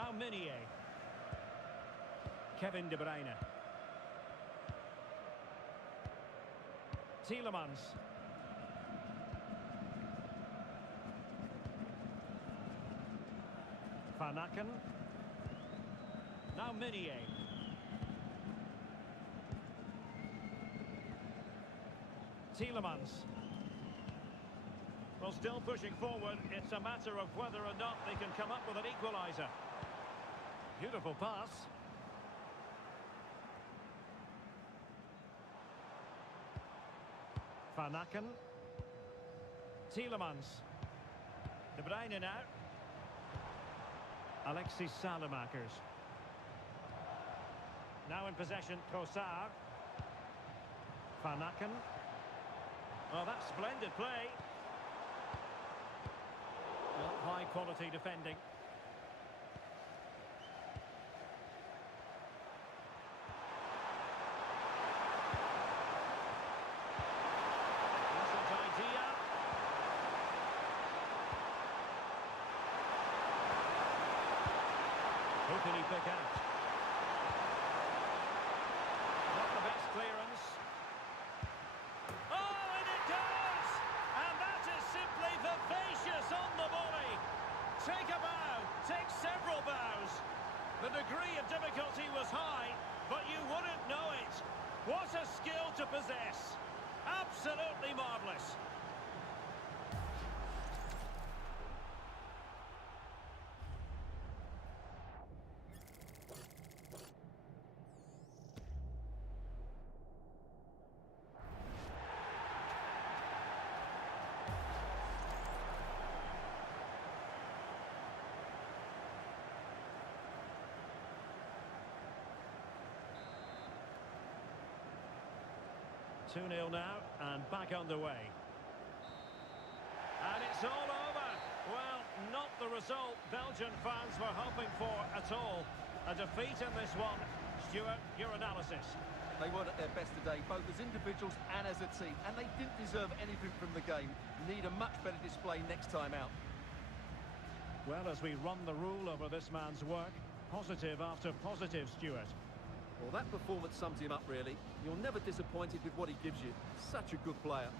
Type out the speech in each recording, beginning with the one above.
Now Meunier. Kevin De Bruyne. Tielemans. Van Aken. Now Meunier. Tielemans. Well, still pushing forward. It's a matter of whether or not they can come up with an equaliser. Beautiful pass. Van Aken. Tielemans. De Bruyne now. Alexis Salemakers. Now in possession, Trossard. Van Aken. Oh, that's splendid play. Well, high quality defending. Decent idea. Who can he pick out? Not the best clearance. Oh, and it does! And that is simply vivacious on the volley. Take a bow, take several bows. The degree of difficulty was high, but you wouldn't know it. What a skill to possess. Absolutely marvellous. Two 0 now, and back underway. And it's all over. Well, not the result Belgian fans were hoping for at all. A defeat in this one. Stuart, your analysis. They weren't at their best today, both as individuals and as a team, and they didn't deserve anything from the game. Need a much better display next time out. Well, as we run the rule over this man's work, positive after positive, Stuart. Well, that performance sums him up, really. You're never disappointed with what he gives you. Such a good player.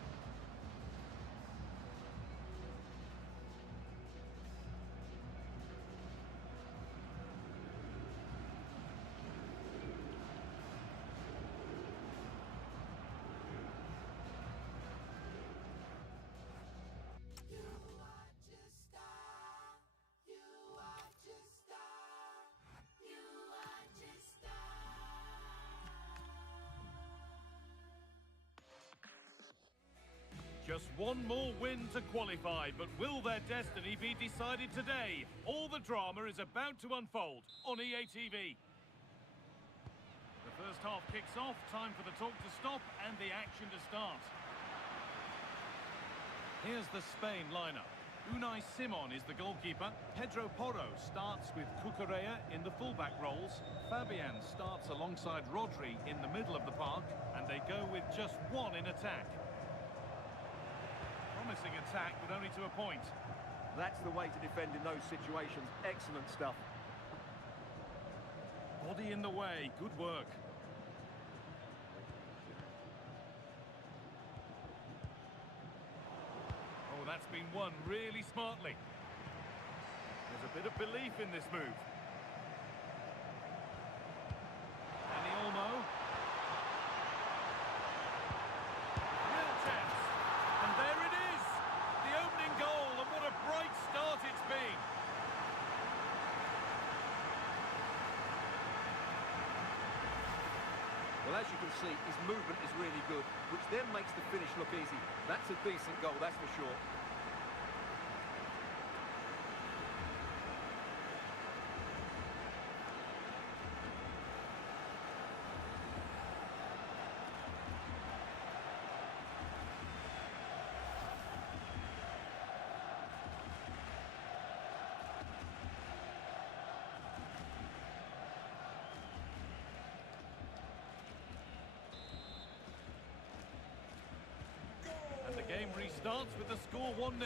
Just one more win to qualify, but will their destiny be decided today? All the drama is about to unfold on EA TV. The first half kicks off, time for the talk to stop and the action to start. Here's the Spain lineup. Unai Simon is the goalkeeper. Pedro Porro starts with Cucurella in the fullback roles. Fabian starts alongside Rodri in the middle of the park, and they go with just one in attack. Promising attack, but only to a point. That's the way to defend in those situations. Excellent stuff. Body in the way, good work. Oh, that's been won really smartly. There's a bit of belief in this move. Dani Olmo. Real chance. And there it is. The opening goal, and what a bright start it's been. Well, as you can see, his movement is really good, which then makes the finish look easy. That's a decent goal, that's for sure. And the game restarts with the score 1-0.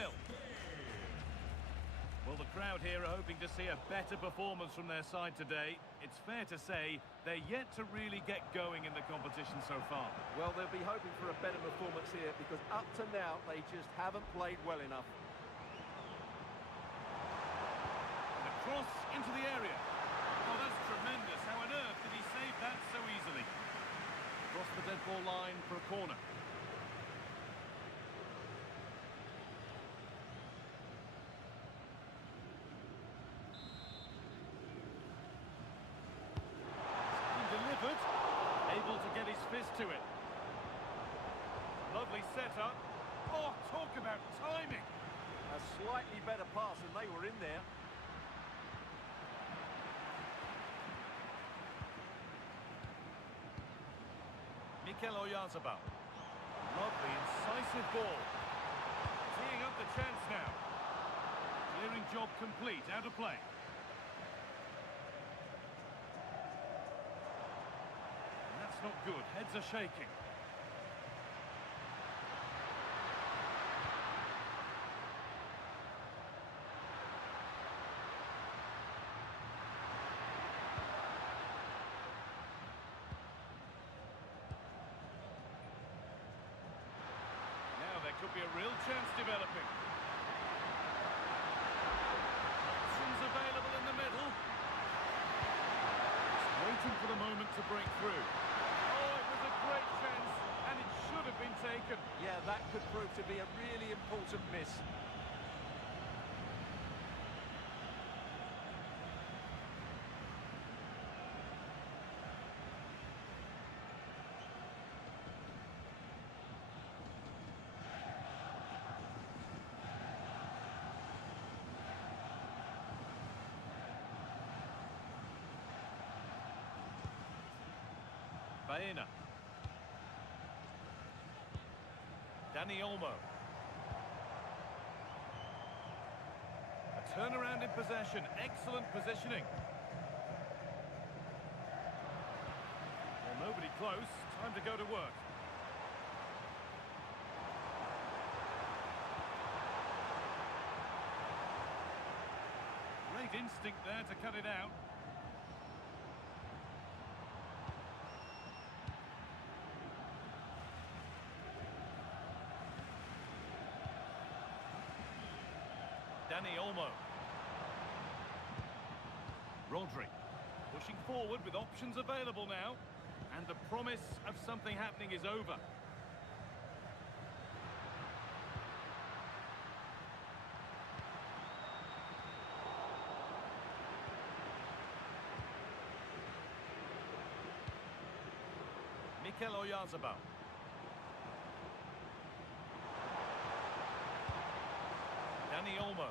Well, Well, the crowd here are hoping to see a better performance from their side today. It's fair to say they're yet to really get going in the competition so far. Well, they'll be hoping for a better performance here because up to now they just haven't played well enough. And a cross into the area. Oh, that's tremendous. How on earth did he save that so easily? Across the dead ball line for a corner. Delivered, able to get his fist to it. Lovely setup. Oh, talk about timing. A slightly better pass and they were in there. Mikel Oyarzabal. Lovely, incisive ball. Teeing up the chance now. Clearing job complete, out of play. That's not good. Heads are shaking. Now there could be a real chance developing. Options available in the middle. Just waiting for the moment to break through. Great chance, and it should have been taken. Yeah, that could prove to be a really important miss. Baena. Dani Olmo. A turnaround in possession. Excellent positioning. Well, nobody close. Time to go to work. Great instinct there to cut it out. Dani Olmo. Rodri. Pushing forward with options available now. And the promise of something happening is over. Mikel Oyarzabal. Dani Olmo.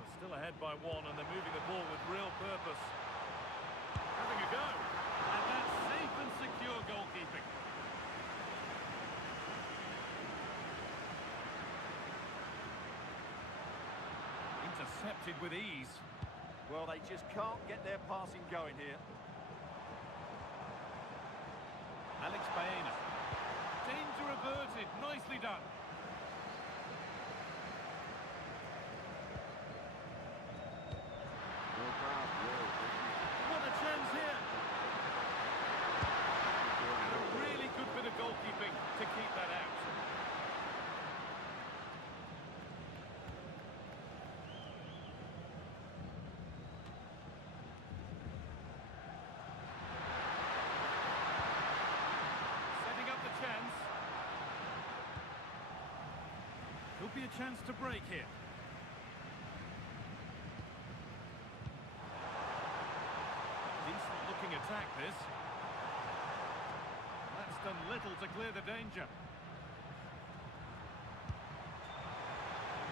We're still ahead by one and they're moving the ball with real purpose. Having a go. And that's safe and secure goalkeeping. Intercepted with ease. Well, they just can't get their passing going here. Alex Baena. Danger averted. Nicely done. What a chance here. And a really good bit of goalkeeping to keep that out. Setting up the chance. Could be a chance to break here. Decent-looking attack, this. That's done little to clear the danger.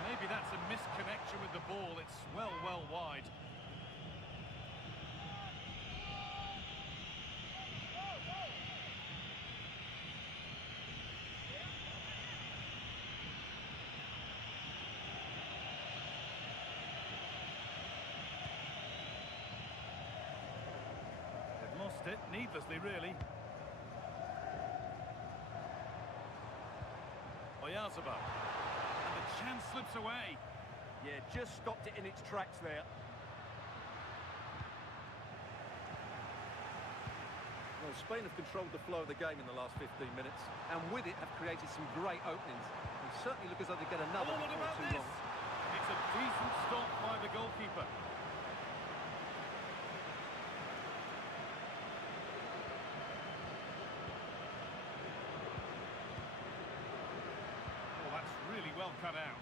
Maybe that's a misconnection with the ball. It's well wide. Lost it, needlessly really. Oyarzabal. And the chance slips away. Yeah, just stopped it in its tracks there. Well, Spain have controlled the flow of the game in the last 15 minutes, and with it have created some great openings. And certainly look as though they get another Oh, what before about too this? long. It's a decent stop by the goalkeeper. Oh, that's really well cut out.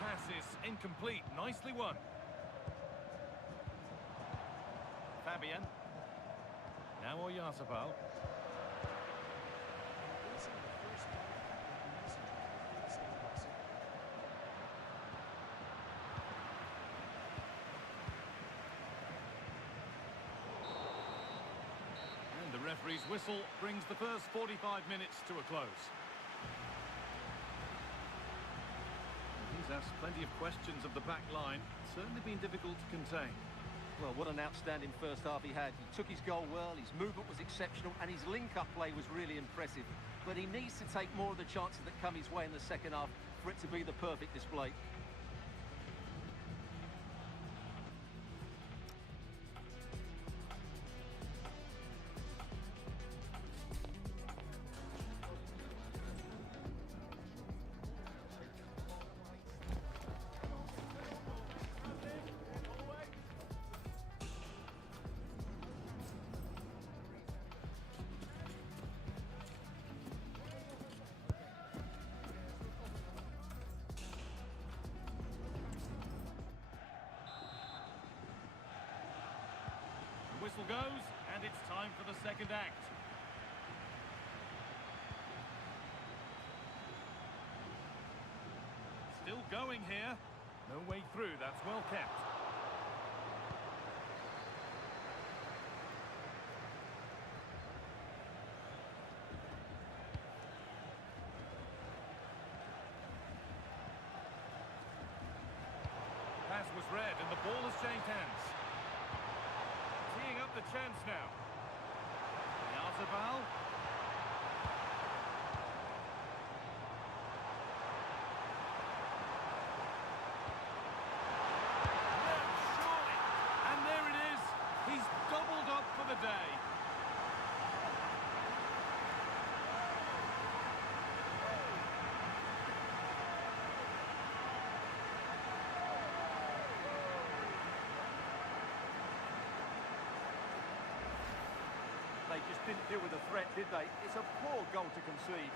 Pass is incomplete. Nicely won. Fabian. Now Oyarzabal. And the referee's whistle brings the first 45 minutes to a close. He's asked plenty of questions of the back line. It's certainly been difficult to contain. Well, what an outstanding first half he had. He took his goal well, his movement was exceptional, and his link-up play was really impressive. But he needs to take more of the chances that come his way in the second half for it to be the perfect display. Whistle goes, and it's time for the second act. Still going here. No way through, that's well kept. Pass was read, and the ball has changed hands. Teeing up the chance now. Oyarzabal. Surely. And there it is. He's doubled up for the day. They just didn't deal with the threat, did they? It's a poor goal to concede.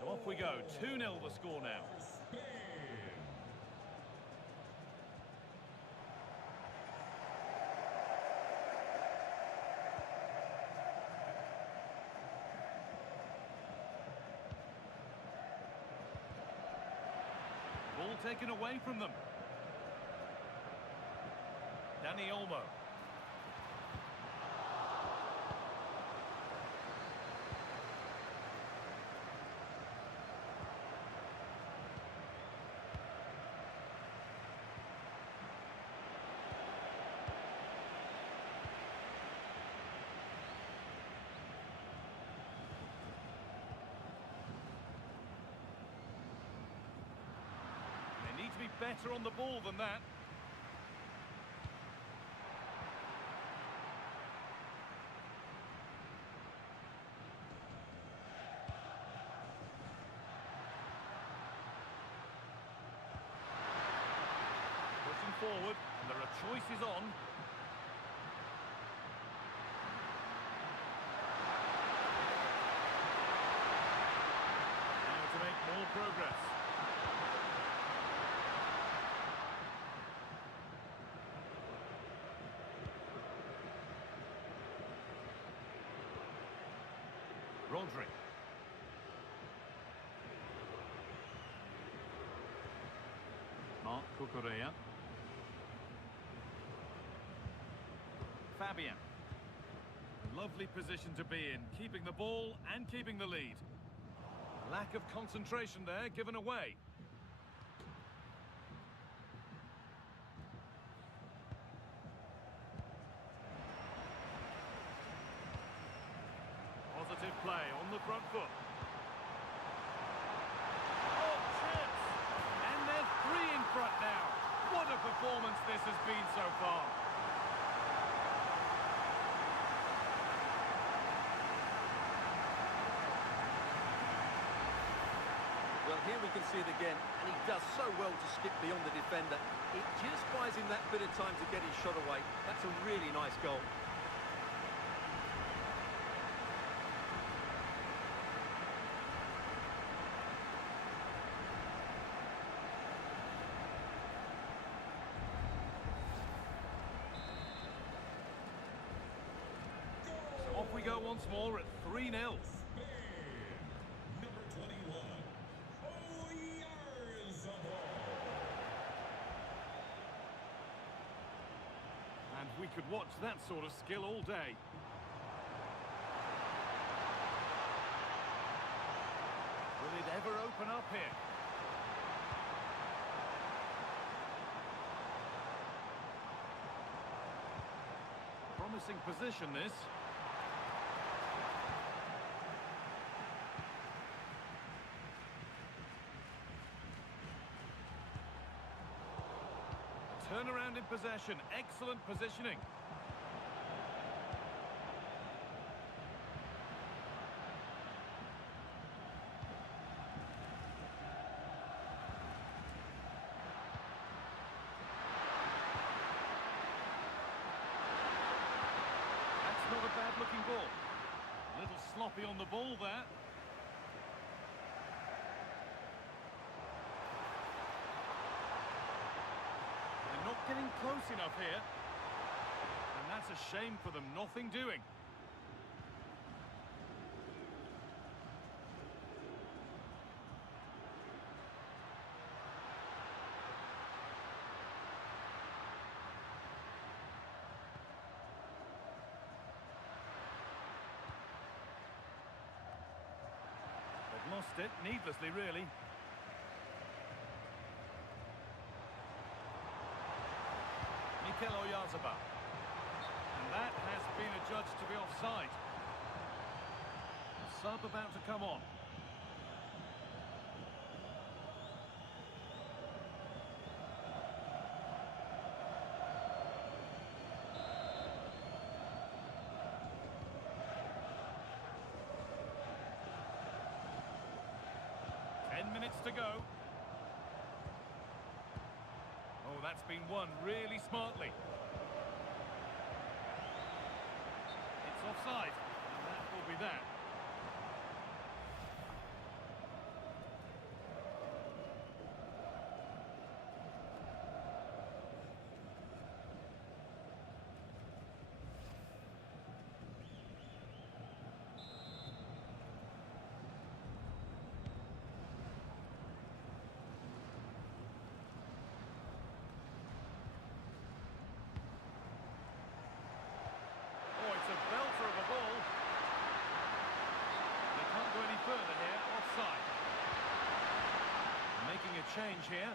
So off we go. 2-0 the score now. Ball taken away from them. Dani Olmo. They need to be better on the ball than that. Pushing forward, and there are choices on. Now to make more progress. Rodri. Cucurella. Fabian. Lovely position to be in, keeping the ball and keeping the lead. Lack of concentration there, given away. Positive play on the front foot. Oh, chance! And they're three in front now. What a performance this has been so far. Well, here we can see it again, and he does so well to skip beyond the defender. It just buys him that bit of time to get his shot away. That's a really nice goal. So off we go once more at 3-0. And we could watch that sort of skill all day. Will it ever open up here? Promising position, this. Turnaround in possession, excellent positioning. That's not a bad looking ball. A little sloppy on the ball there. Not getting close enough here. And that's a shame for them, nothing doing. They've lost it, needlessly really. And that has been adjudged to be offside. A sub about to come on. Minutes to go. Oh, that's been won really smartly. It's offside, and that will be that. Further here, offside. Making a change here.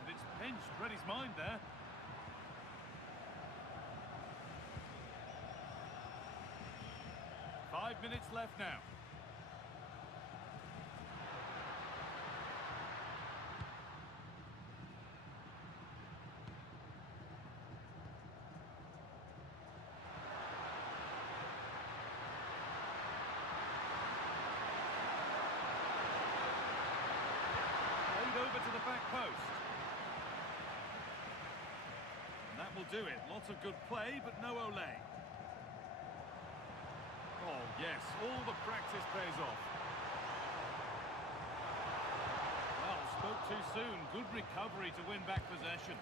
And it's pinched, read his mind there. Five minutes left now. Over to the back post. And that will do it. Lots of good play, but no Olé. Oh, yes, all the practice pays off. Well, spoke too soon. Good recovery to win back possession.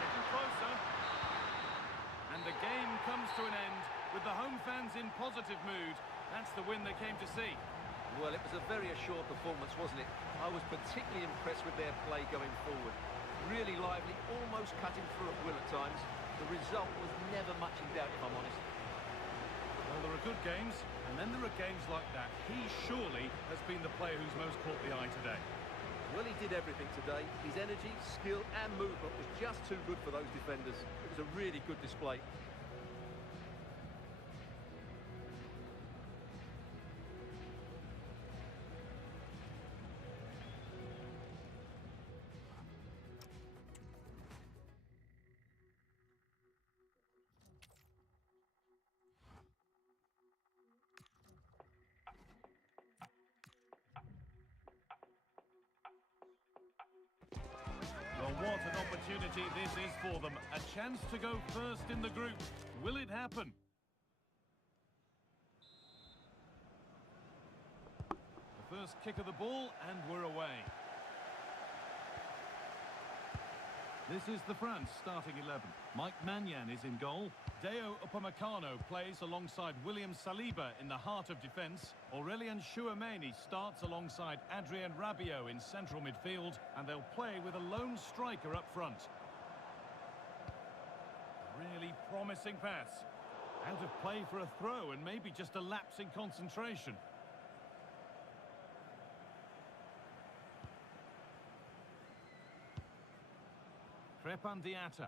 Getting closer. And the game comes to an end with the home fans in positive mood. That's the win they came to see. Well, it was a very assured performance, wasn't it? I was particularly impressed with their play going forward. Really lively, almost cutting through at will at times. The result was never much in doubt, if I'm honest. Well, there are good games, and then there are games like that. He surely has been the player who's most caught the eye today. Well, he did everything today. His energy, skill and movement was just too good for those defenders. It was a really good display. Well, what an opportunity this is for them. A chance to go first in the group. Will it happen? The first kick of the ball, and we're away. This is the France starting 11. Mike Maignan is in goal. Deo Upamecano plays alongside William Saliba in the heart of defence. Aurélien Tchouameni starts alongside Adrien Rabiot in central midfield, and they'll play with a lone striker up front. Really promising pass. Out of play for a throw, and maybe just a lapse in concentration. Crépin Diatta.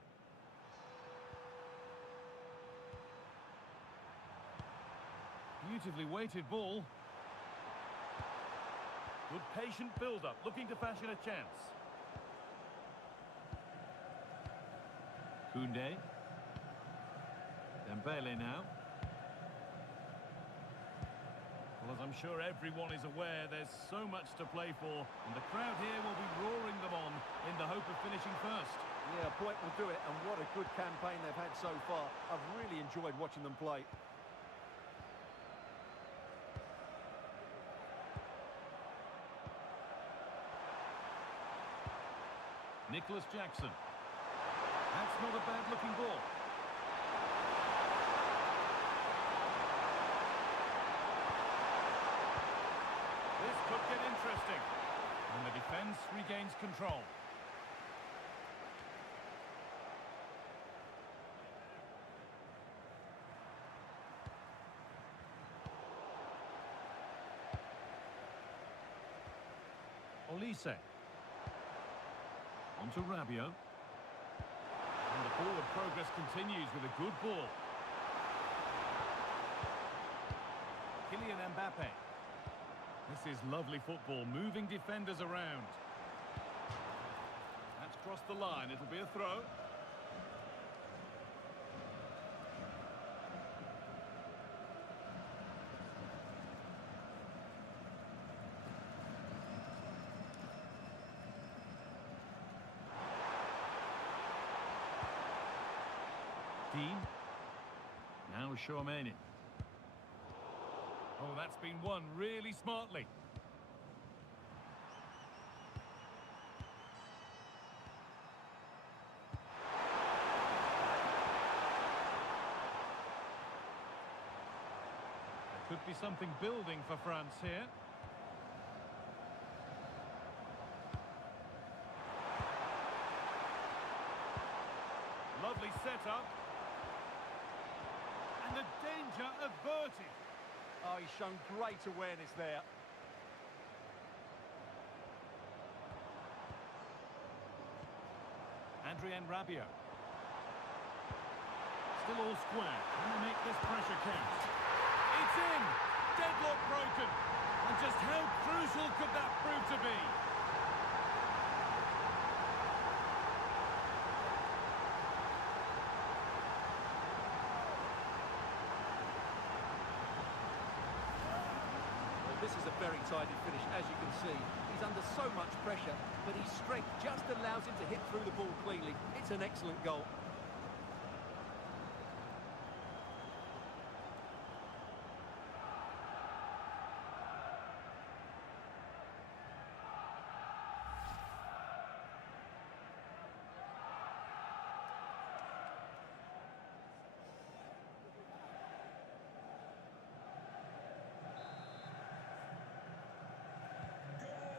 Beautifully weighted ball. Good patient build-up, looking to fashion a chance. Koundé. Dembele now. Well, as I'm sure everyone is aware, there's so much to play for, and the crowd here will be roaring them on in the hope of finishing first. Yeah, a point will do it, and what a good campaign they've had so far. I've really enjoyed watching them play. Nicholas Jackson. That's not a bad-looking ball. This could get interesting. And the defence regains control. Olise. On to Rabiot. And the forward progress continues with a good ball. Kylian Mbappe. This is lovely football, moving defenders around. That's crossed the line, it'll be a throw. Dean. Now Tchouameni. Oh, that's been won really smartly. There could be something building for France here. Lovely setup. And the danger averted. Oh, he's shown great awareness there. Adrien Rabiot. Still all square. Can they make this pressure count? It's in! Deadlock broken. And just how crucial could that prove to be? this is a very tidy finish, as you can see. He's under so much pressure, but his strength just allows him to hit through the ball cleanly. It's an excellent goal.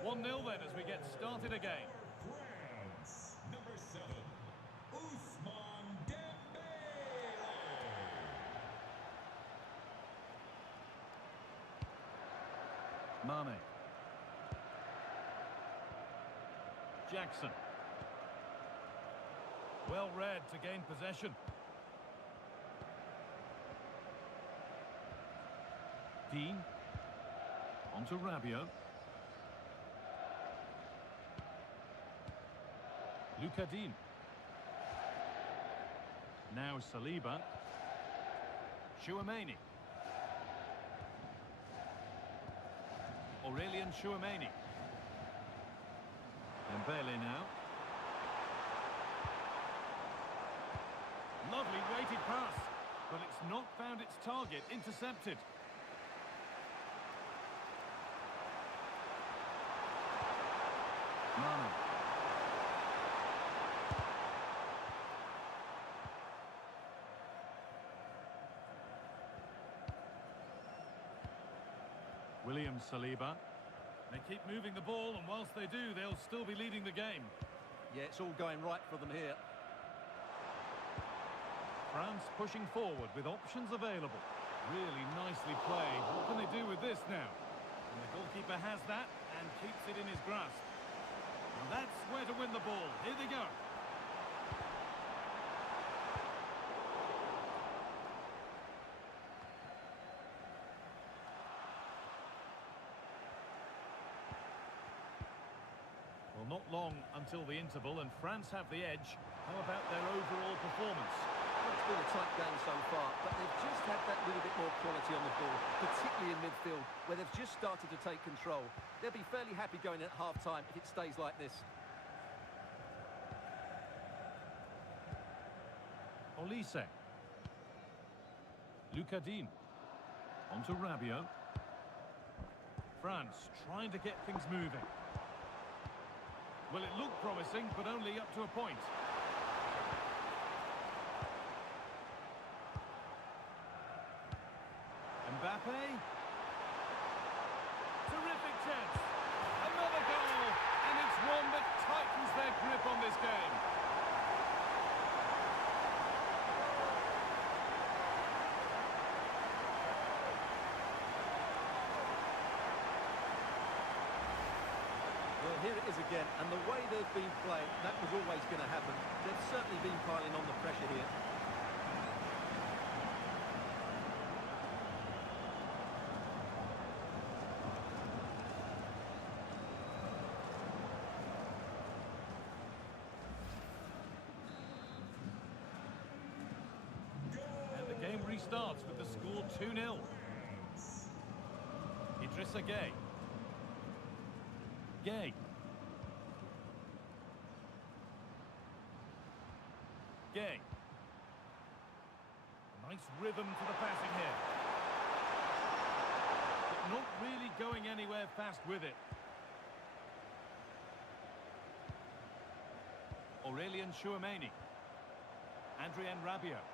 One 0 then as we get started again. France, number 7, Ousmane Dembele. Mane. Jackson. Well read to gain possession. Dean. On to Rabiot. Luka Dean. Now Saliba. Chouameni. Aurelien Chouameni. Dembele now. Lovely weighted pass, but it's not found its target. Intercepted. Mane. William Saliba. They keep moving the ball, and whilst they do, they'll still be leading the game. Yeah, it's all going right for them here. France pushing forward with options available. Really nicely played. What can they do with this now? And the goalkeeper has that and keeps it in his grasp. And that's where to win the ball. Here they go. Well, not long until the interval, and France have the edge. How about their overall performance? Well, it's been a tight game so far, but they've just had that little bit more quality on the ball, particularly in midfield, where they've just started to take control. They'll be fairly happy going at half-time if it stays like this. Olise. Luka Dean. On to Rabiot. France trying to get things moving. Well, it looked promising, but only up to a point. Mbappe. Terrific chance. Another goal, and it's one that tightens their grip on this game. Well, here it is again, and the way they've been playing, that was always going to happen. They've certainly been piling on the pressure here. And the game restarts with the score 2-0. Idrissa Gueye. Gay. Gay. Nice rhythm to the passing here. But not really going anywhere fast with it. Aurelien Chouameni. Adrien Rabiot.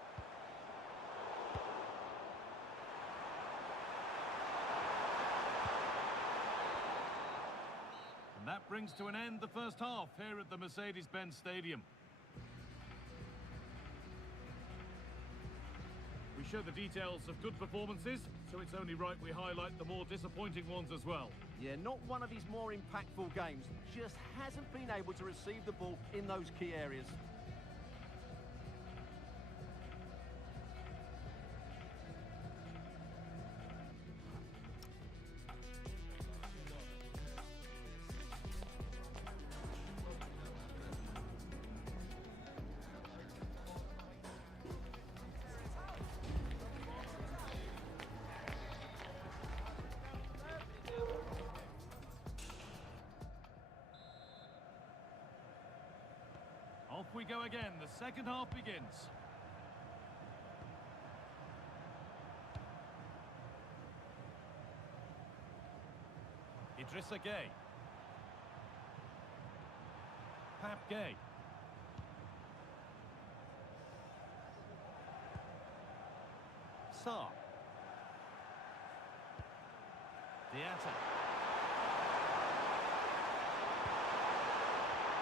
And that brings to an end the first half here at the Mercedes-Benz Stadium. We show the details of good performances, so it's only right we highlight the more disappointing ones as well. Yeah, not one of his more impactful games. Just hasn't been able to receive the ball in those key areas. we go again. The second half begins. Idrissa Gueye. Pap Gueye. Sarr. Diatta.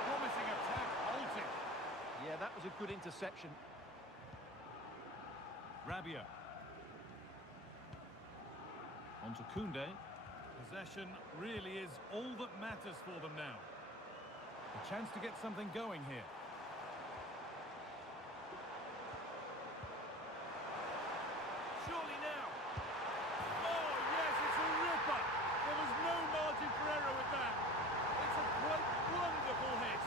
Promising attack, halted. Yeah, that was a good interception. Rabiot. On to Koundé. Possession really is all that matters for them now. A chance to get something going here. Surely now. Oh, yes, it's a ripper. There was no margin for error with that. It's a quite wonderful hit.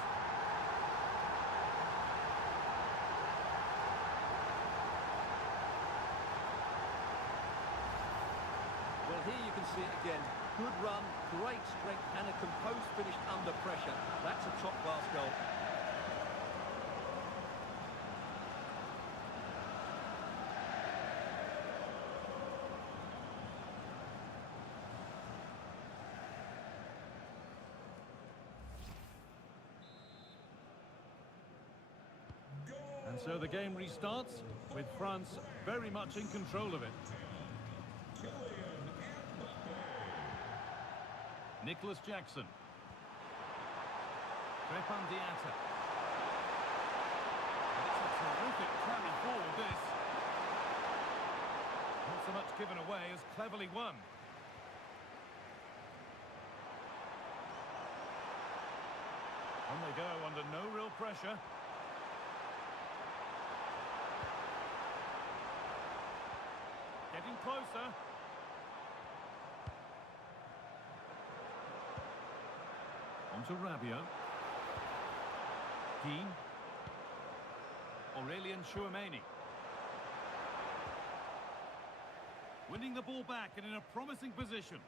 Well, here you can see it again. Good run, great strength, and a composed finish under pressure. That's a top-class goal. And so the game restarts, with France very much in control of it. Nicholas Jackson. Crépin Diatta. It's a terrific carry forward, this. Not so much given away as cleverly won. On they go under no real pressure. Getting closer. On to Rabiot. Keane. Aurélien Tchouameni. Winning the ball back and in a promising position.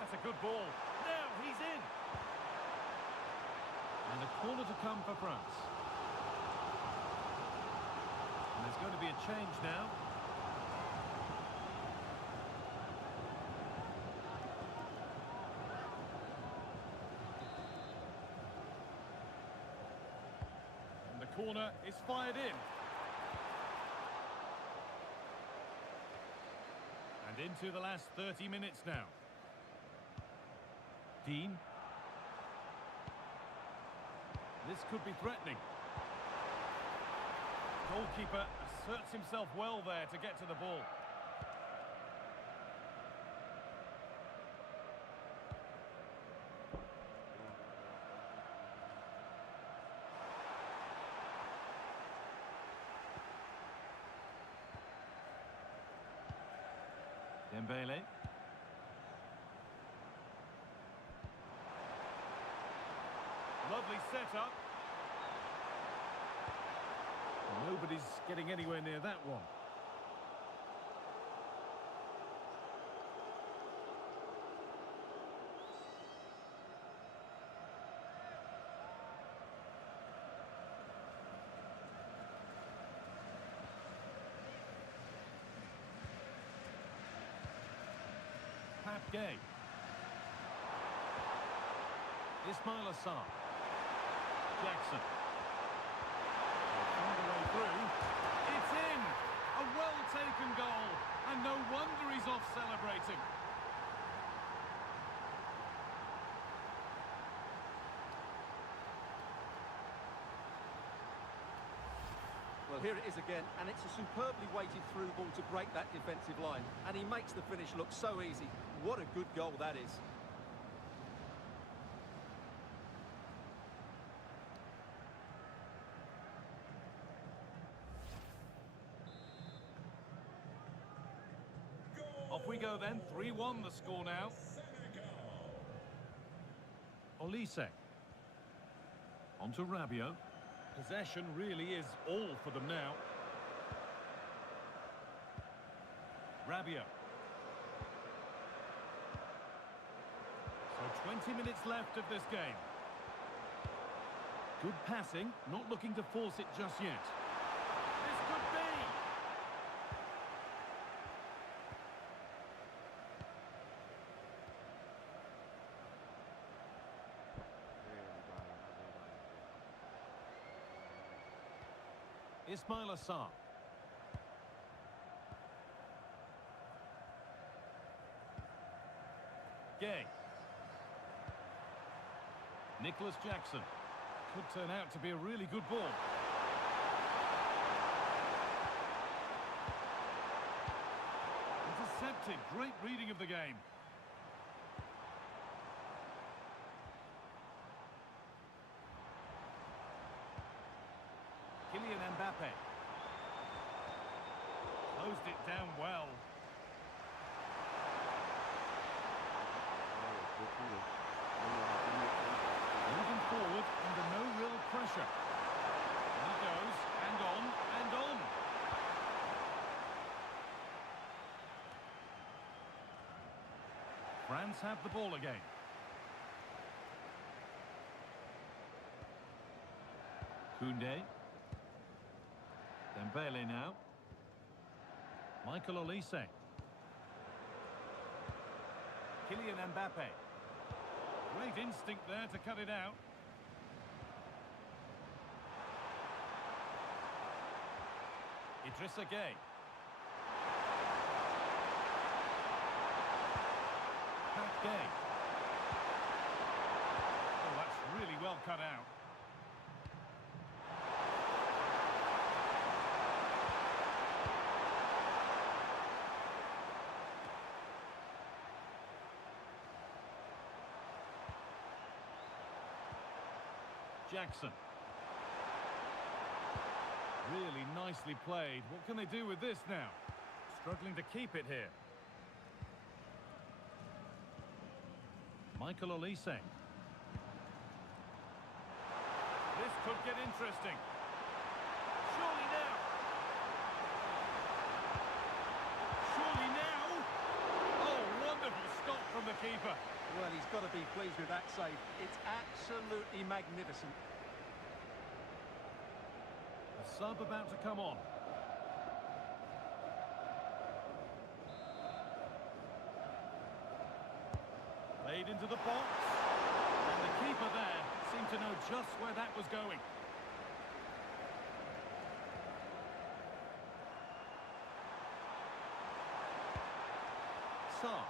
That's a good ball. Now he's in. And a corner to come for France. And there's going to be a change now. Corner is fired in. And into the last 30 minutes now. Dean. This could be threatening. Goalkeeper asserts himself well there to get to the ball. Dembele. Lovely setup. Nobody's getting anywhere near that one. Pap Gueye. Ismail Assar. Jackson. Found a way through. It's in! A well-taken goal. And no wonder he's off celebrating. Well, here it is again, and it's a superbly weighted through ball to break that defensive line. And he makes the finish look so easy. What a good goal that is. Off we go then, 3-1 the score now. Olise. On to Rabiot. Possession really is all for them now. Rabiot. So 20 minutes left of this game. Good passing, not looking to force it just yet. This could be! Ismail Assar. Gay. Nicholas Jackson. Could turn out to be a really good ball. Intercepted. Great reading of the game. Kylian Mbappe. Closed it down well. Moving forward under no real pressure. And he goes, and on, and on. France have the ball again. Koundé. Dembele now. Michael Olise. Kylian Mbappe. Great instinct there to cut it out. Idrissa Gueye. Pat Gay. Oh, that's really well cut out. Jackson. Really nicely played. What can they do with this now? Struggling to keep it here. Michael Olise. This could get interesting. Surely now. Surely now. Oh, wonderful stop from the keeper. Well, he's got to be pleased with that save. It's absolutely magnificent. A sub about to come on. Played into the box. And the keeper there seemed to know just where that was going. Sarr.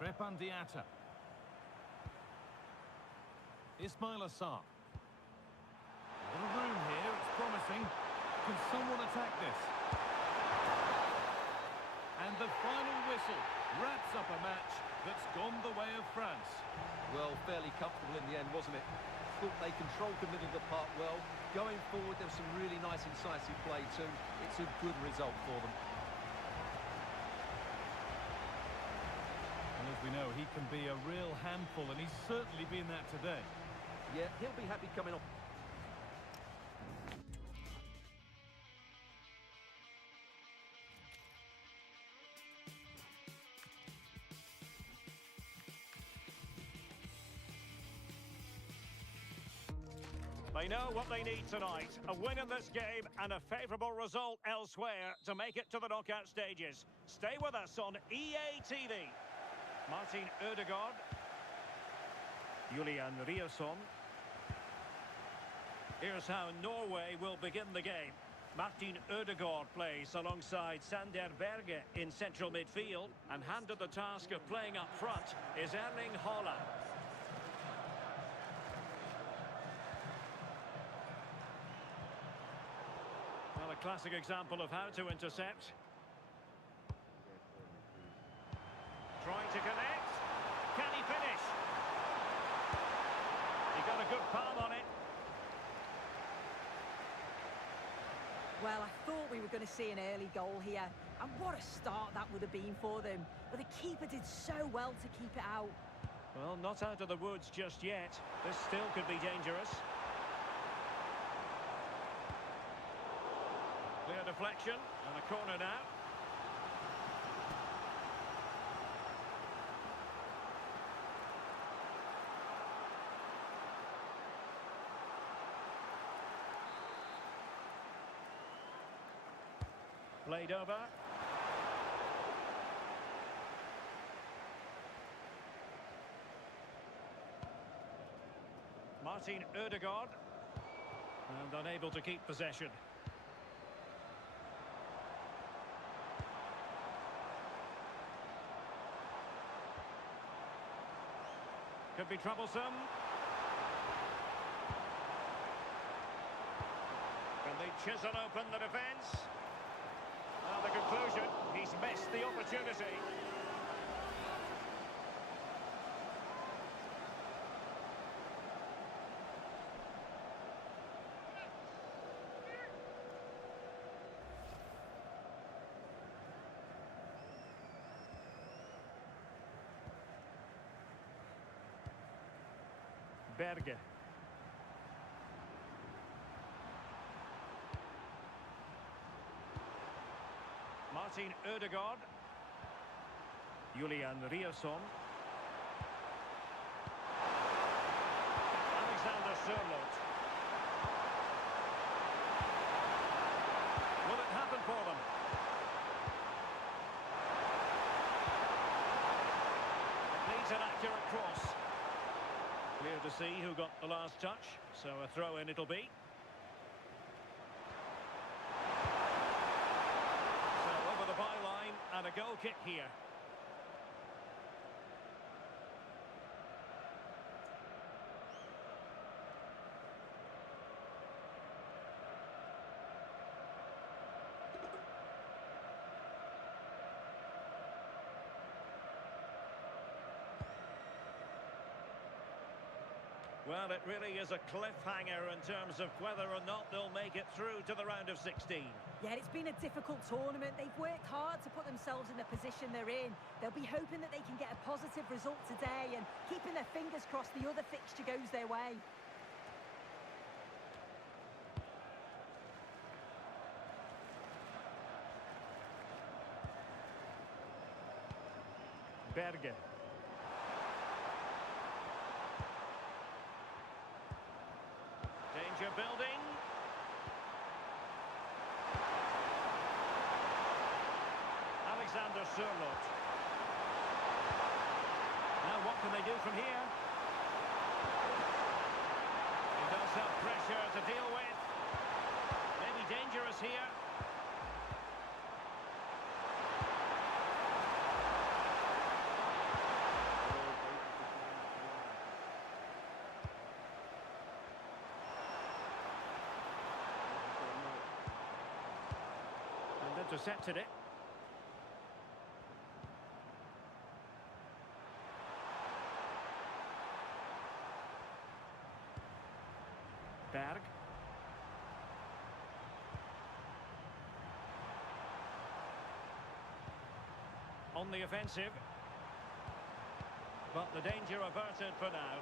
Crépin Diatta. Ismail Assar. A lot of room here, it's promising. Can someone attack this? And the final whistle wraps up a match that's gone the way of France. Well, fairly comfortable in the end, wasn't it? Thought they controlled the middle of the park well. Going forward, there's some really nice incisive play too. It's a good result for them. And as we know, he can be a real handful, and he's certainly been that today. Yeah, he'll be happy coming off. They know what they need tonight. A win in this game and a favourable result elsewhere to make it to the knockout stages. Stay with us on EA TV. Martin Ødegaard. Julian Riasson. Here's how Norway will begin the game. Martin Ødegaard plays alongside Sander Berge in central midfield, and handed the task of playing up front is Erling Haaland. Well, a classic example of how to intercept. Trying to connect. Can he finish? He got a good palm on it. Well, I thought we were going to see an early goal here. And what a start that would have been for them. But the keeper did so well to keep it out. Well, not out of the woods just yet. This still could be dangerous. Clear deflection and a corner now. Played over. Martin Ødegaard. And unable to keep possession. Could be troublesome. Can they chisel open the defence? Well, the conclusion, he's missed the opportunity. Berge. Martin Ødegaard. Julian Riasson. Alexander Sørloth. Will it happen for them? It needs an accurate cross. Clear to see who got the last touch, so a throw-in it'll be. So over the byline and a goal kick here. Well, it really is a cliffhanger in terms of whether or not they'll make it through to the round of 16. Yeah, it's been a difficult tournament. They've worked hard to put themselves in the position they're in. They'll be hoping that they can get a positive result today and keeping their fingers crossed the other fixture goes their way. Berge. Danger building. Alexander Sørloth. Now what can they do from here? He does have pressure to deal with. Maybe dangerous here. Intercepted it. Berg. On the offensive. But the danger averted for now.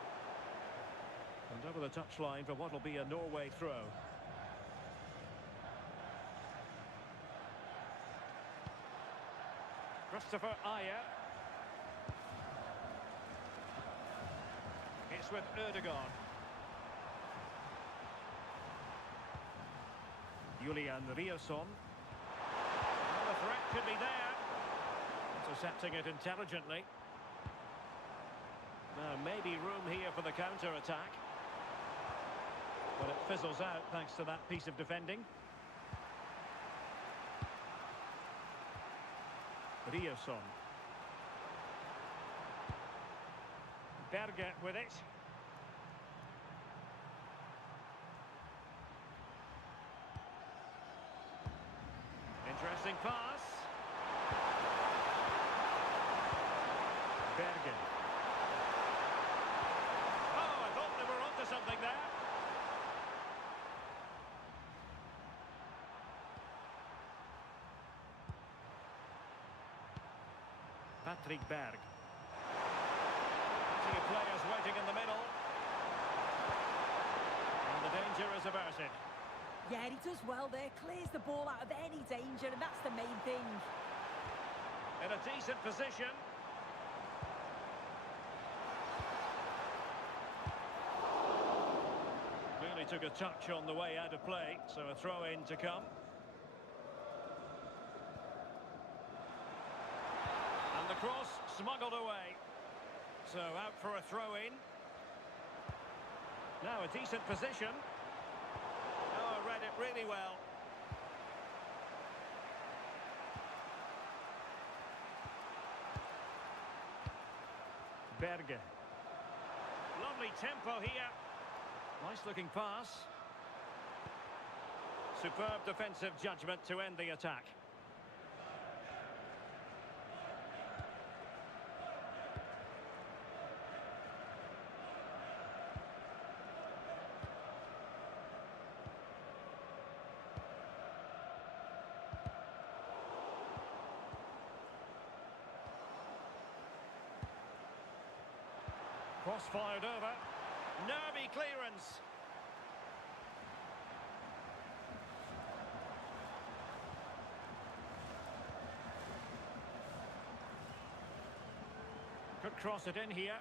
And over the touchline for what will be a Norway throw. Christopher Ayer. It's with Ødegaard. Julian Riasson. Well, the threat could be there. Intercepting it intelligently. Now, maybe room here for the counter-attack. But it fizzles out thanks to that piece of defending. Riasson. Berge with it. Interesting pass. Berge. Oh, I thought they were onto something there. Patrick Berg. Plenty of players waiting in the middle. And the danger is averted. Yeah, he does well there. Clears the ball out of any danger, and that's the main thing. In a decent position. Clearly took a touch on the way out of play, so a throw-in to come. Cross smuggled away. So out for a throw-in. Now a decent position. Oh, read it really well. Berge. Lovely tempo here. Nice looking pass. Superb defensive judgment to end the attack. Cross fired over. Nervy clearance. Could cross it in here.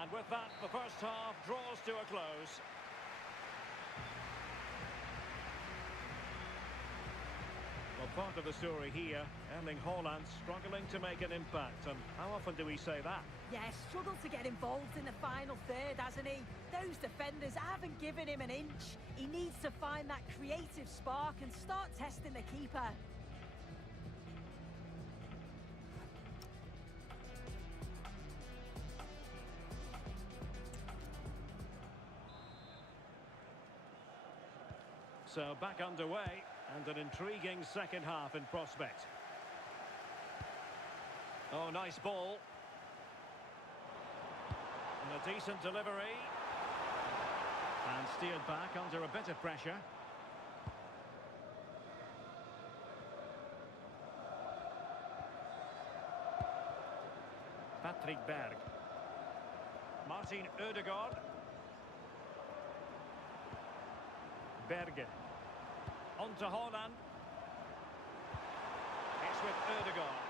And with that, the first half draws to a close. Well, part of the story here, Erling Haaland struggling to make an impact. And how often do we say that? Yeah, struggled to get involved in the final third, hasn't he? Those defenders haven't given him an inch. He needs to find that creative spark and start testing the keeper. So back underway, and an intriguing second half in prospect. Oh, nice ball. And a decent delivery. And steered back under a bit of pressure. Patrick Berg. Martin Ødegaard. Berge. On to Haaland. It's with Ødegaard.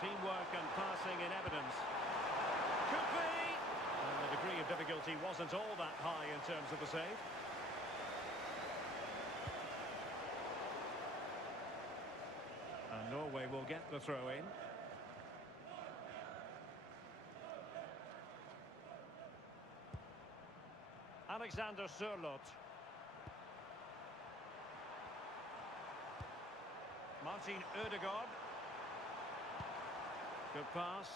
Teamwork and passing in evidence. Could be! And the degree of difficulty wasn't all that high in terms of the save. And Norway will get the throw-in. Alexander Sørloth. Martin Ødegaard. Good pass.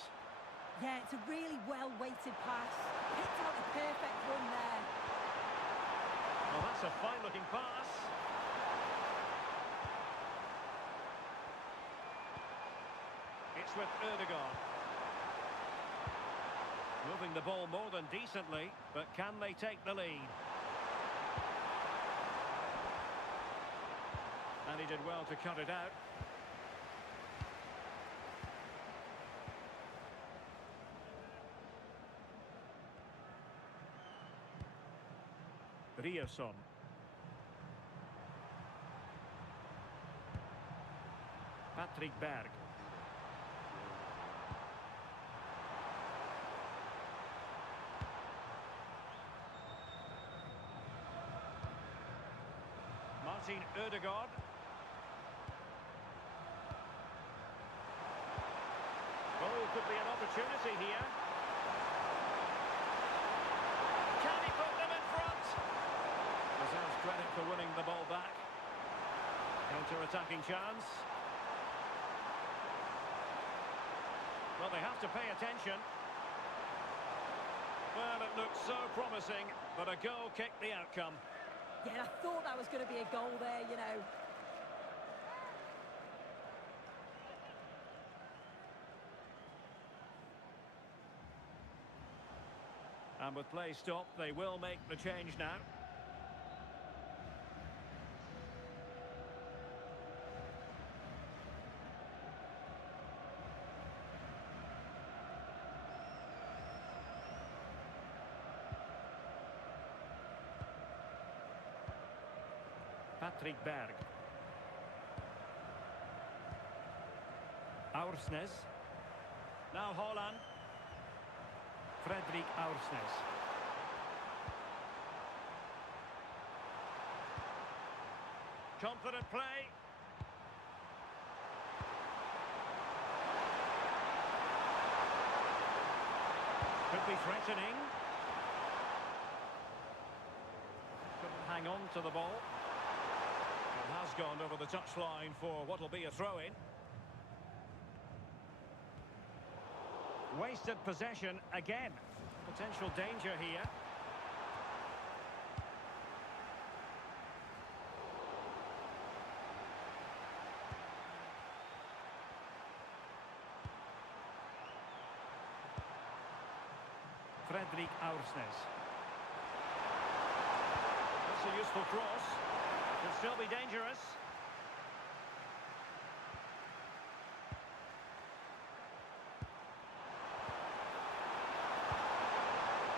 Yeah, it's a really well-weighted pass. Picked out the perfect run there. Well, that's a fine-looking pass. It's with Ødegaard. Moving the ball more than decently, but can they take the lead? And he did well to cut it out. Ryerson. Patrick Berg. Martin Ødegaard. Oh, could be an opportunity here. Can he put them in front? Deserves credit for winning the ball back. Counter-attacking chance. Well, they have to pay attention. Well, it looked so promising, but a goal kicked the outcome. Yeah, I thought that was going to be a goal there, you know. And with play stopped, they will make the change now. Patrick Berg. Aursnes. Now Haaland. Frederik Aursnes. Confident play. Could be threatening. Couldn't hang on to the ball. It has gone over the touchline for what will be a throw-in. Wasted possession again. Potential danger here. Fredrik Aursnes. That's a useful cross. Could still be dangerous.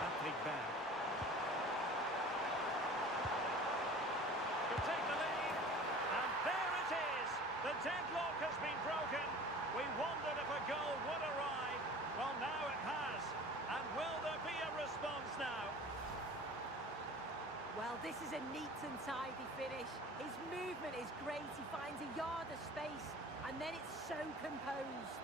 Patrick Berg. Could take the lead. And there it is. The deadlock has been broken. We wondered if a goal would arrive. Well, now it has. And will there be a response now? Well, this is a neat and tidy finish. His movement is great. He finds a yard of space, and then it's so composed.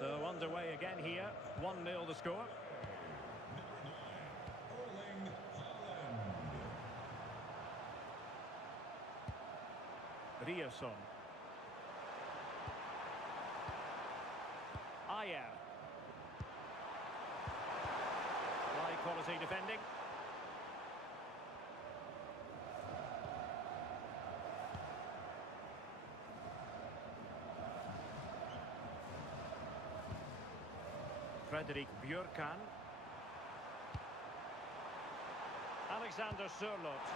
So underway again here. 1-0 the score. Erling Haaland. Riosson. Ayer. High quality defending. Fredrik Björkan. Alexander Sørloth.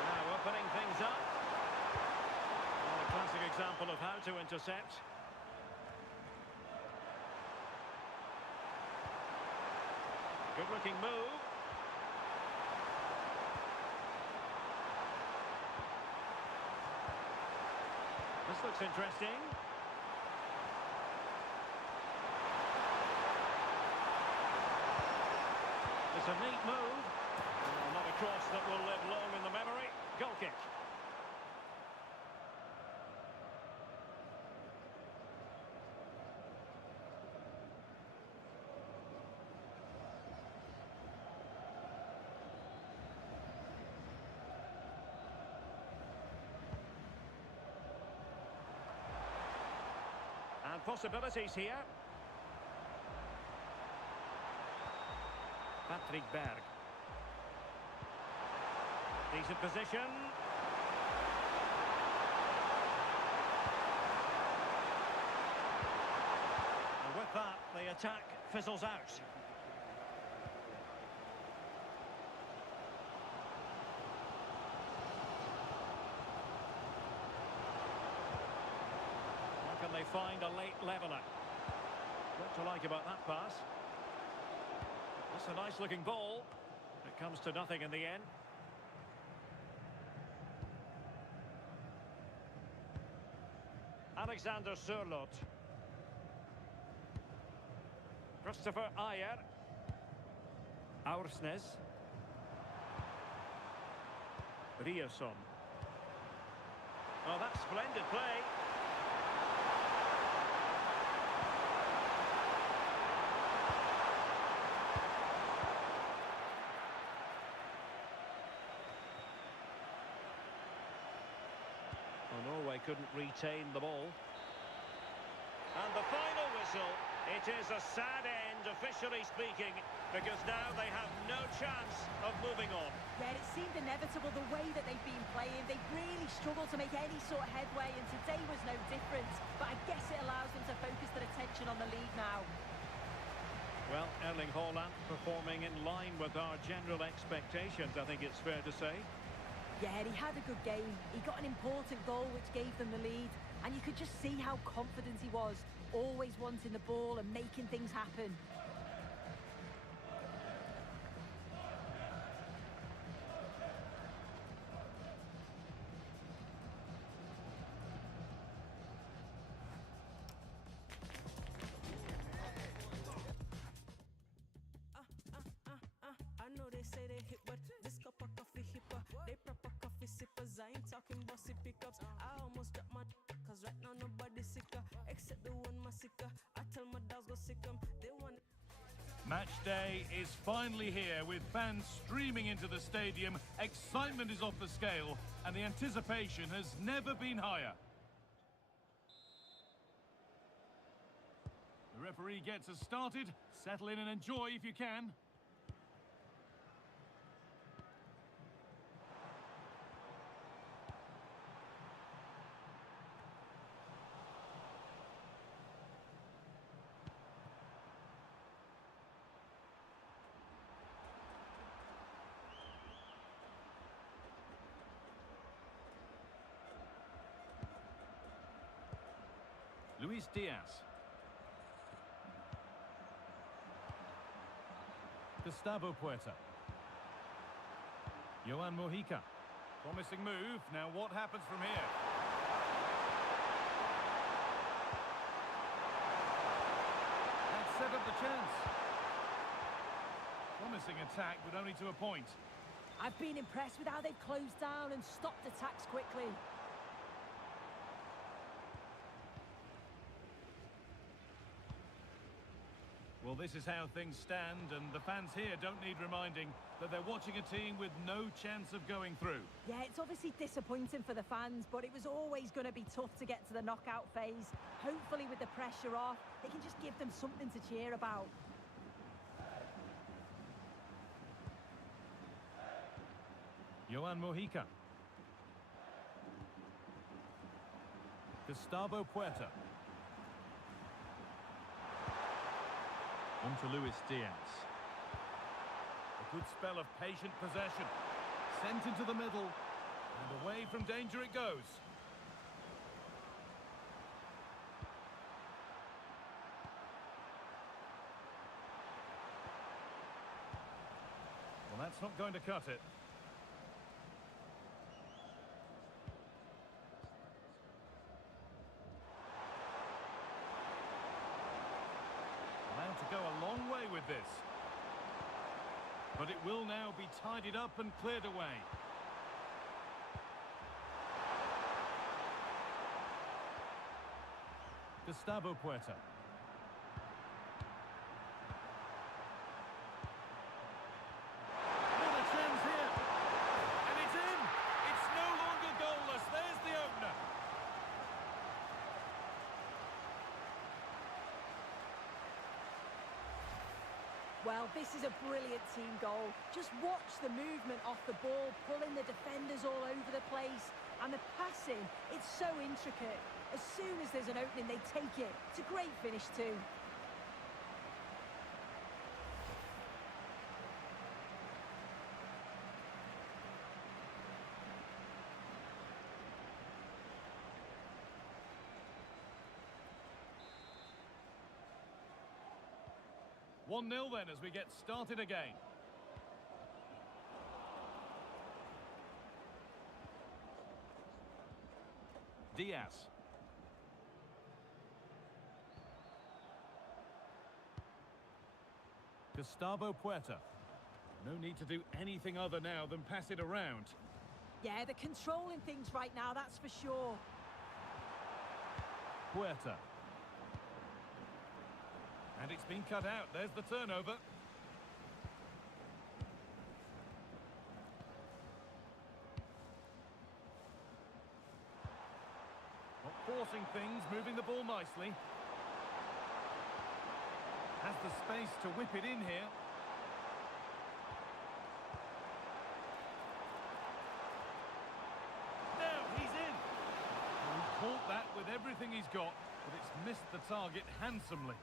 Now opening things up. Well, a classic example of how to intercept. Good looking move. This looks interesting. It's a neat move. Well, not a cross that will live long in the memory. Goal kick. And possibilities here. Patrick Berg. Decent position. And with that, the attack fizzles out. How can they find a late leveller? What to like about that pass? That's a nice looking ball. It comes to nothing in the end. Alexander Sørloth. Christopher Ayer. Aursnes. Riosson. Oh, that's splendid play. Norway couldn't retain the ball. And the final whistle. It is a sad end, officially speaking, because now they have no chance of moving on. Yeah, it seemed inevitable the way that they've been playing. They've really struggled to make any sort of headway, and today was no different. But I guess it allows them to focus their attention on the league now. Well, Erling Haaland performing in line with our general expectations, I think it's fair to say. Yeah, he had a good game. He got an important goal which gave them the lead, and you could just see how confident he was, always wanting the ball and making things happen. I know they say they hit, but this cup of coffee hipper. They proper coffee sippers. I ain't talking bossy pickups. I almost dropped my cause right now nobody's sicker. Except the one my sicker. I tell my dogs go sick 'em. They want. Match day is finally here with fans streaming into the stadium. Excitement is off the scale and the anticipation has never been higher. The referee gets us started. Settle in and enjoy if you can. Luis Diaz. Gustavo Puerta. Johan Mojica. Promising move. Now what happens from here? And set up the chance. Promising attack, but only to a point. I've been impressed with how they've closed down and stopped attacks quickly. Well, this is how things stand, and the fans here don't need reminding that they're watching a team with no chance of going through. Yeah, it's obviously disappointing for the fans, but it was always going to be tough to get to the knockout phase. Hopefully, with the pressure off, they can just give them something to cheer about. Johan Mojica. Gustavo Puerta. On to Luis Diaz. A good spell of patient possession. Sent into the middle. And away from danger it goes. Well, that's not going to cut it. To go a long way with this. But it will now be tidied up and cleared away. Gustavo Puerta. What a chance here. And it's in. It's no longer goalless. There's the opener. Well, this is a brilliant team goal. Just watch the movement off the ball, pulling the defenders all over the place. And the passing, it's so intricate. As soon as there's an opening, they take it. It's a great finish too. 1-0 then as we get started again. Diaz. Gustavo Puerta. No need to do anything other now than pass it around. Yeah, they're controlling things right now, that's for sure. Puerta. And it's been cut out. There's the turnover. Not forcing things, moving the ball nicely. Has the space to whip it in here. Now he's in. He caught that with everything he's got, but it's missed the target handsomely.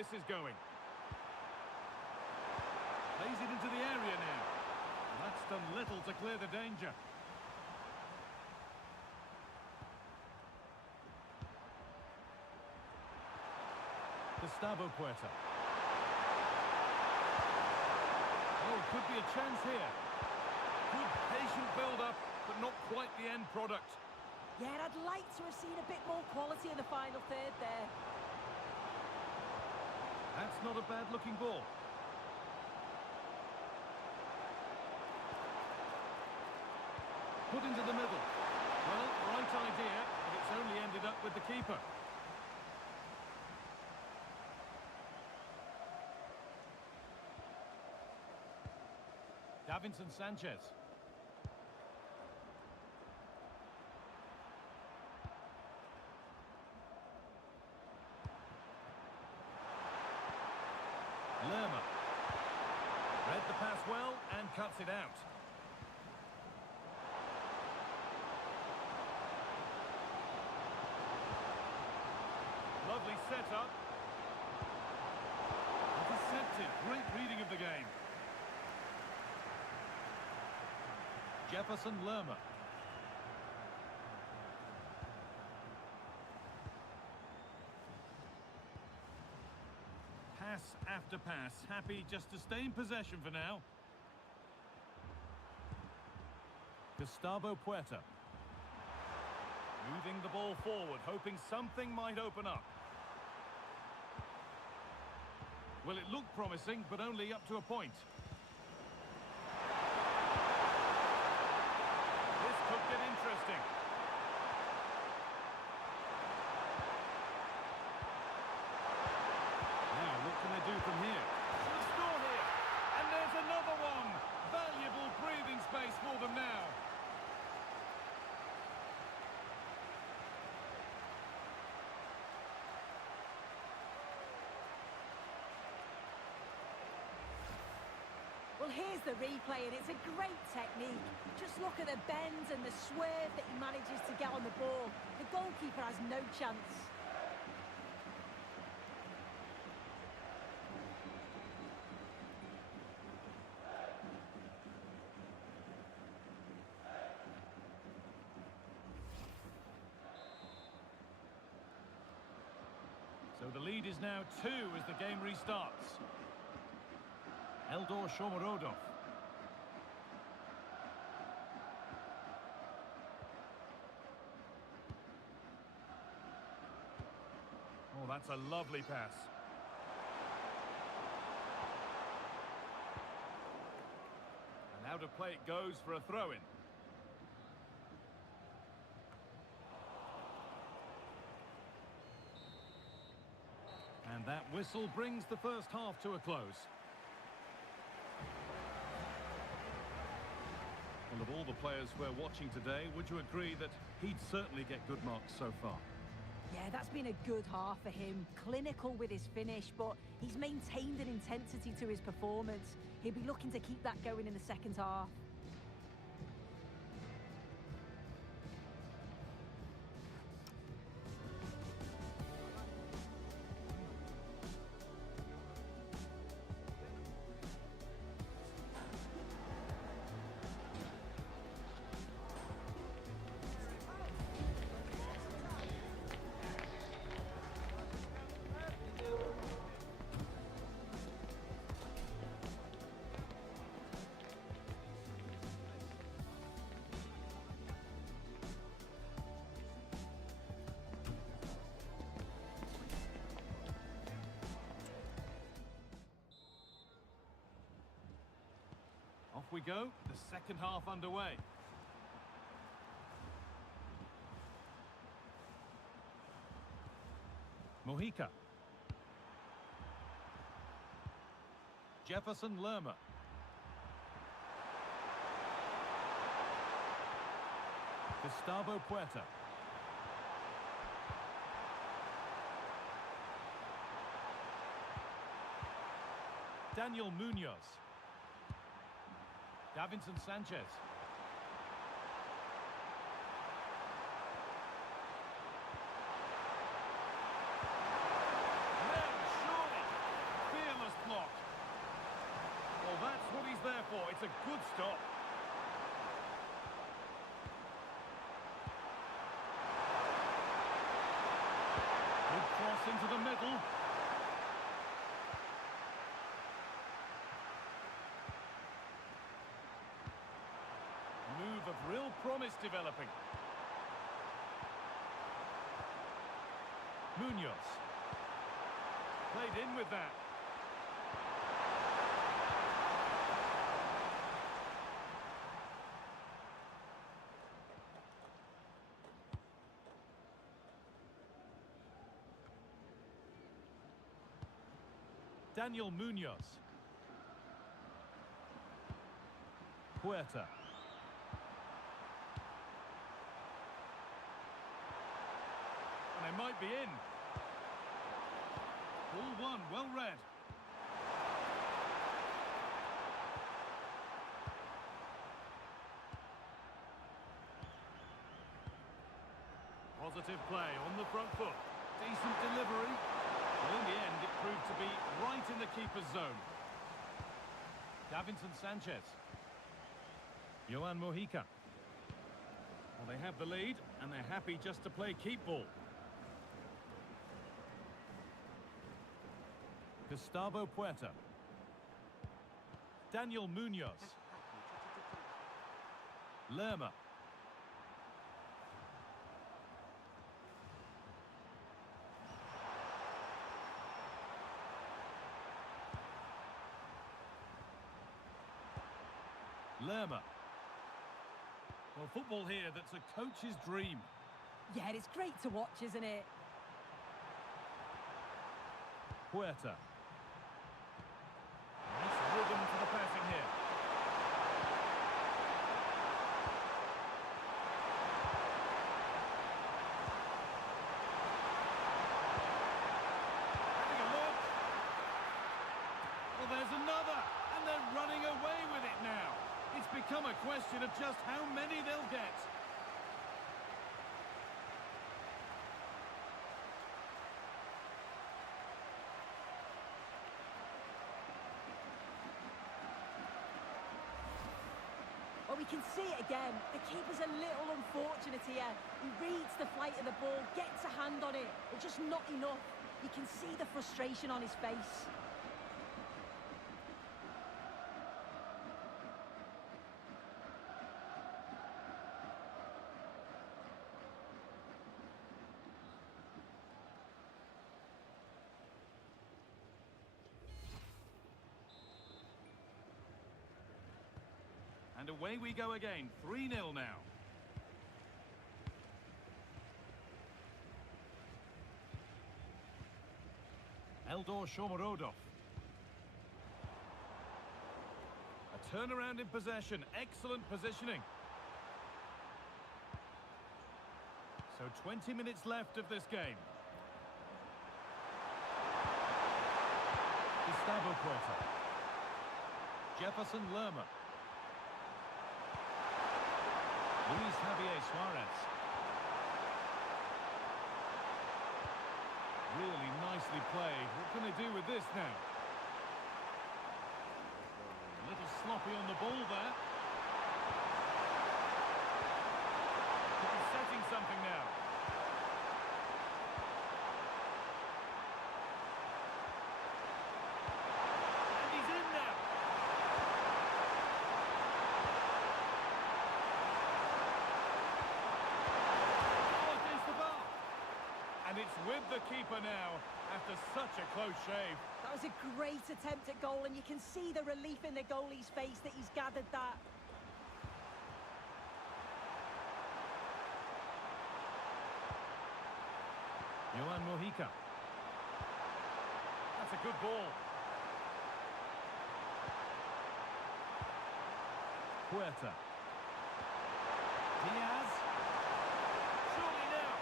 this is going. Plays it into the area now. That's done little to clear the danger. Gustavo Puerta. Oh, could be a chance here. Good patient build-up, but not quite the end product. Yeah, I'd like to have seen a bit more quality in the final third there. That's not a bad-looking ball. Put into the middle. Well, right idea, but it's only ended up with the keeper. Davinson Sanchez. Lerma. Read the pass well and cuts it out. Lovely setup. Intercepted. Great reading of the game. Jefferson Lerma. Pass after pass. Happy just to stay in possession for now. Gustavo Puerta. Moving the ball forward, hoping something might open up. Well, it looked promising, but only up to a point. This could get interesting. Now, what can they do from here? Should score here. And there's another one. Valuable breathing space for them now. Well, here's the replay, and it's a great technique. Just look at the bend and the swerve that he manages to get on the ball. The goalkeeper has no chance. So the lead is now 2 as the game restarts. Eldor Shomorodov. Oh, that's a lovely pass. And out of play it goes for a throw-in. And that whistle brings the first half to a close. Well, of all the players we're watching today, would you agree that he'd certainly get good marks so far? Yeah, that's been a good half for him. Clinical with his finish, but he's maintained an intensity to his performance. He'll be looking to keep that going in the second half. Off we go, the second half underway. Mojica. Jefferson Lerma. Gustavo Puerta. Daniel Munoz. Davinson Sanchez. No, surely. That's a good stop. Good cross into the middle. Move of real promise developing. Munoz. Played in with that. Daniel Munoz. Puerta. And they might be in. Ball one, well read. Positive play on the front foot. Decent delivery. Well, in the end, it proved to be right in the keeper's zone. Davinson Sanchez. Johan Mojica. Well, they have the lead, and they're happy just to play keep ball. Gustavo Puerta. Daniel Munoz. Lerma. Lerma. Well, football here that's a coach's dream. Yeah, it's great to watch, isn't it? Puerta. Nice rhythm to the passing here. Having a look. Well, there's another, and they're running away with it now. It's become a question of just how many they'll get. Well, we can see it again. The keeper's a little unfortunate here. He reads the flight of the ball, gets a hand on it, but just not enough. You can see the frustration on his face. And away we go again, 3-0 now. Eldor Shomorodov. A turnaround in possession, excellent positioning. So 20 minutes left of this game. Gustavo Puerta. Jefferson Lerma. Luis Javier Suarez. Really nicely played. What can they do with this now? A little sloppy on the ball there. Could be setting something now. And he's in now. And it's with the keeper now, after such a close shave. That was a great attempt at goal, and you can see the relief in the goalie's face that he's gathered that. Johan Mojica. That's a good ball. Puerta. Diaz. Surely now.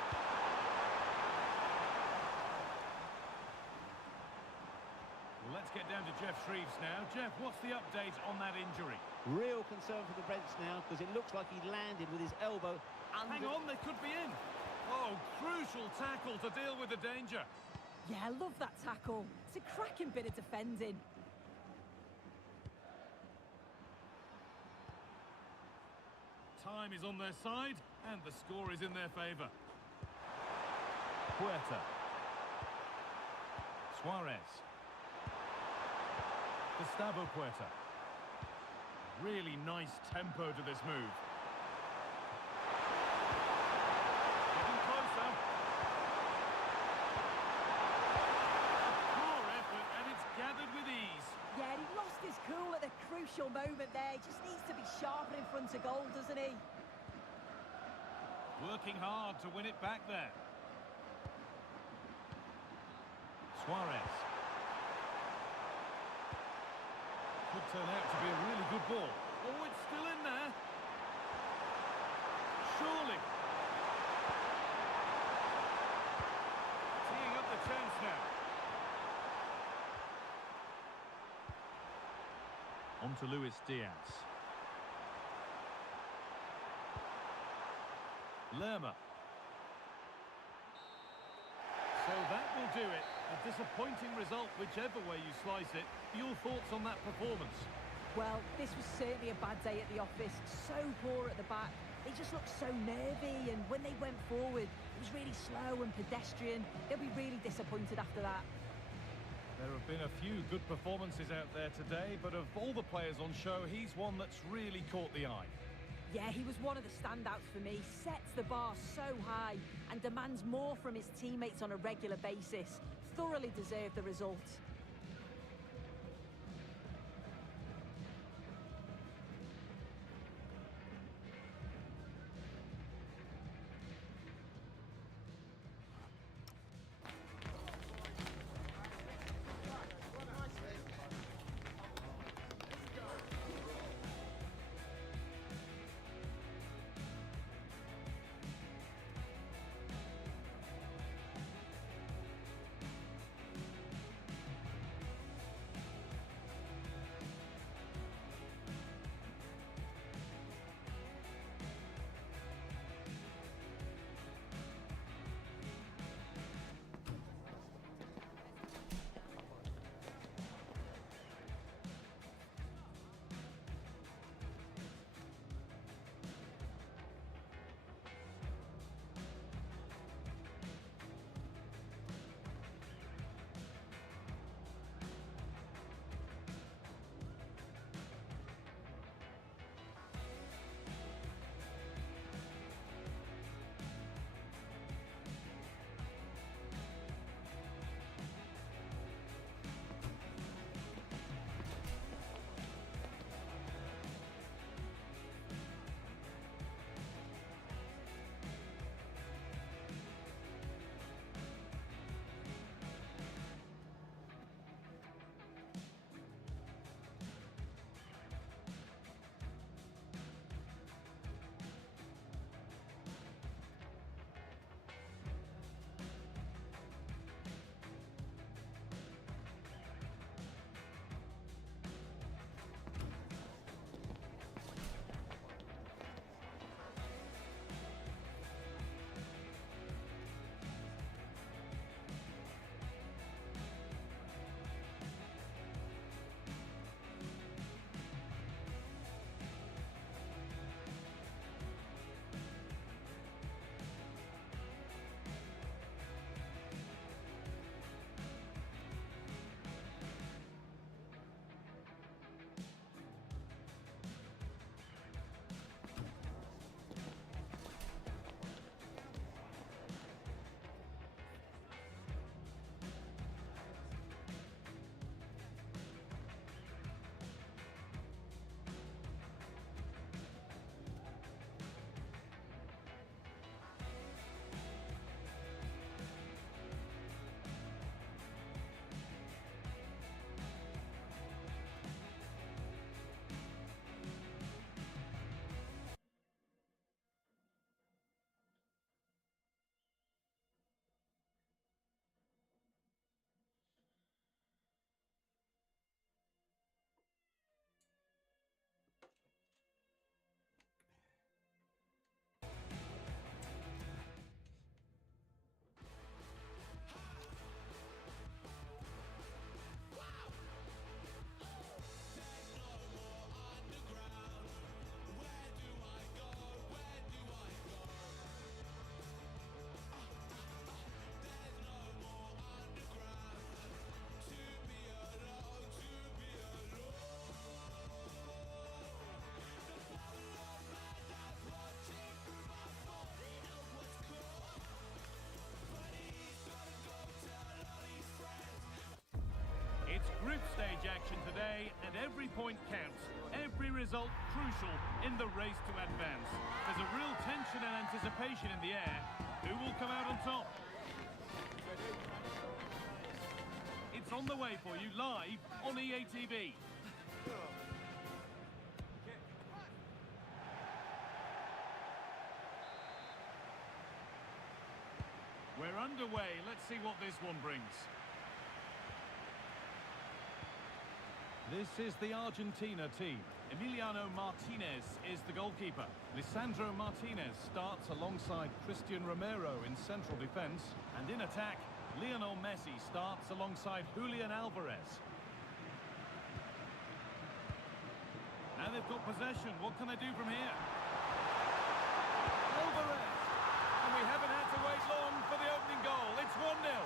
Well, let's get down to Jeff Shreves now. Jeff, what's the update on that injury? Real concern for the Reds now, because it looks like he landed with his elbow under... Hang on, they could be in. Oh, crucial tackle to deal with the danger. Yeah, I love that tackle. It's a cracking bit of defending. Time is on their side, and the score is in their favour. Puerta. Suarez. Gustavo Puerta. Really nice tempo to this move. Getting closer. Poor effort, and it's gathered with ease. Yeah, he lost his cool at the crucial moment there. He just needs to be sharper in front of goal, doesn't he? Working hard to win it back there. Suarez. Could turn out to be a really good ball. Oh, it's still in there. Surely. Teeing up the chance now. On to Luis Diaz. Lerma. So that will do it. A disappointing result, whichever way you slice it. Your thoughts on that performance? Well, this was certainly a bad day at the office. So poor at the back. They just looked so nervy, and when they went forward, it was really slow and pedestrian. They'll be really disappointed after that. There have been a few good performances out there today, but of all the players on show, he's one that's really caught the eye. Yeah, he was one of the standouts for me. Sets the bar so high and demands more from his teammates on a regular basis. Thoroughly deserved the result. It's group stage action today, and every point counts. Every result crucial in the race to advance. There's a real tension and anticipation in the air. Who will come out on top? It's on the way for you live on EA TV. We're underway. Let's see what this one brings. This is the Argentina team. Emiliano Martinez is the goalkeeper. Lisandro Martinez starts alongside Christian Romero in central defence. And in attack, Lionel Messi starts alongside Julian Alvarez. Now they've got possession. What can they do from here? Alvarez! And we haven't had to wait long for the opening goal. It's 1-0.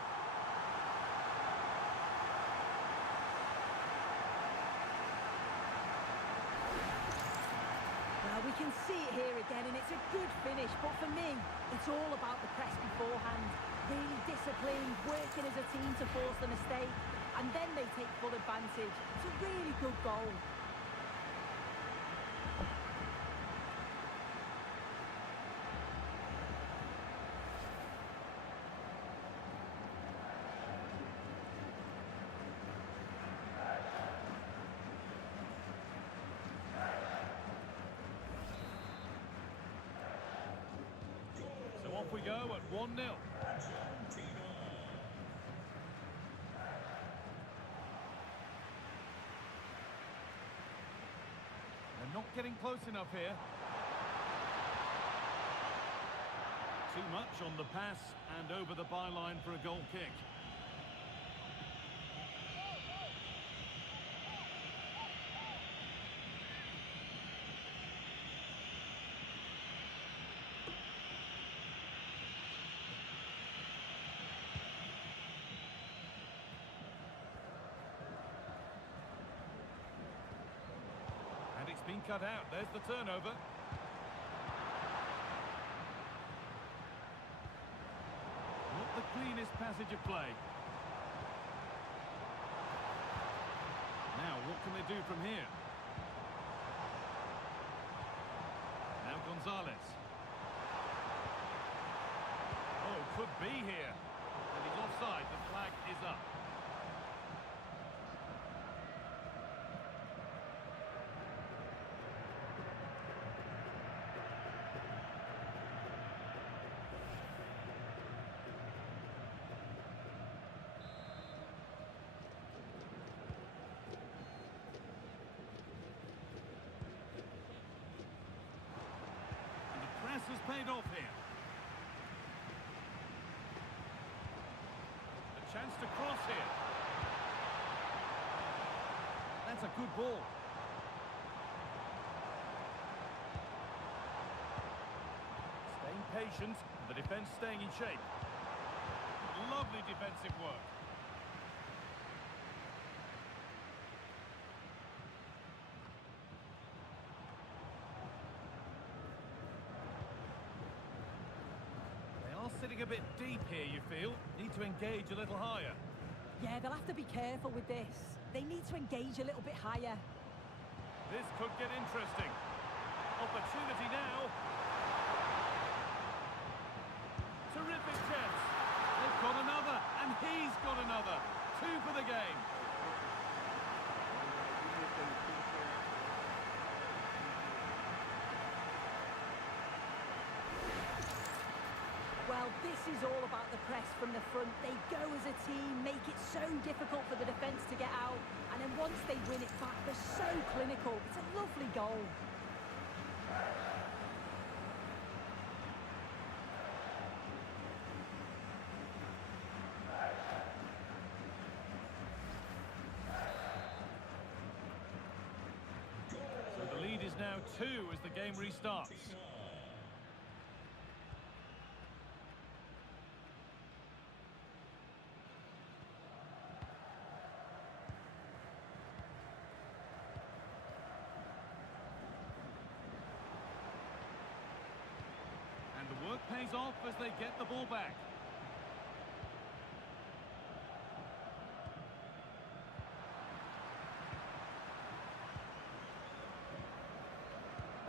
Well, we can see it here again, and it's a good finish, but for me, it's all about the press beforehand. Really disciplined, working as a team to force the mistake, and then they take full advantage. It's a really good goal. Off we go at 1-0. They're not getting close enough here. Too much on the pass and over the byline for a goal kick. And it's been cut out. There's the turnover. Not the cleanest passage of play. Now, what can they do from here? Now Gonzalez. Oh, could be here. And he's offside. The flag is up. Has paid off here. A chance to cross here. That's a good ball. Staying patient, and the defence staying in shape. Lovely defensive work. Sitting a bit deep here, you feel? Need to engage a little higher. Yeah, they'll have to be careful with this. They need to engage a little bit higher. This could get interesting. Opportunity now. Terrific chance. They've got another, and he's got another. 2 for the game. Well, this is all about the press from the front. They go as a team, make it so difficult for the defence to get out, and then once they win it back, they're so clinical. It's a lovely goal. So the lead is now 2 as the game restarts. The work pays off as they get the ball back.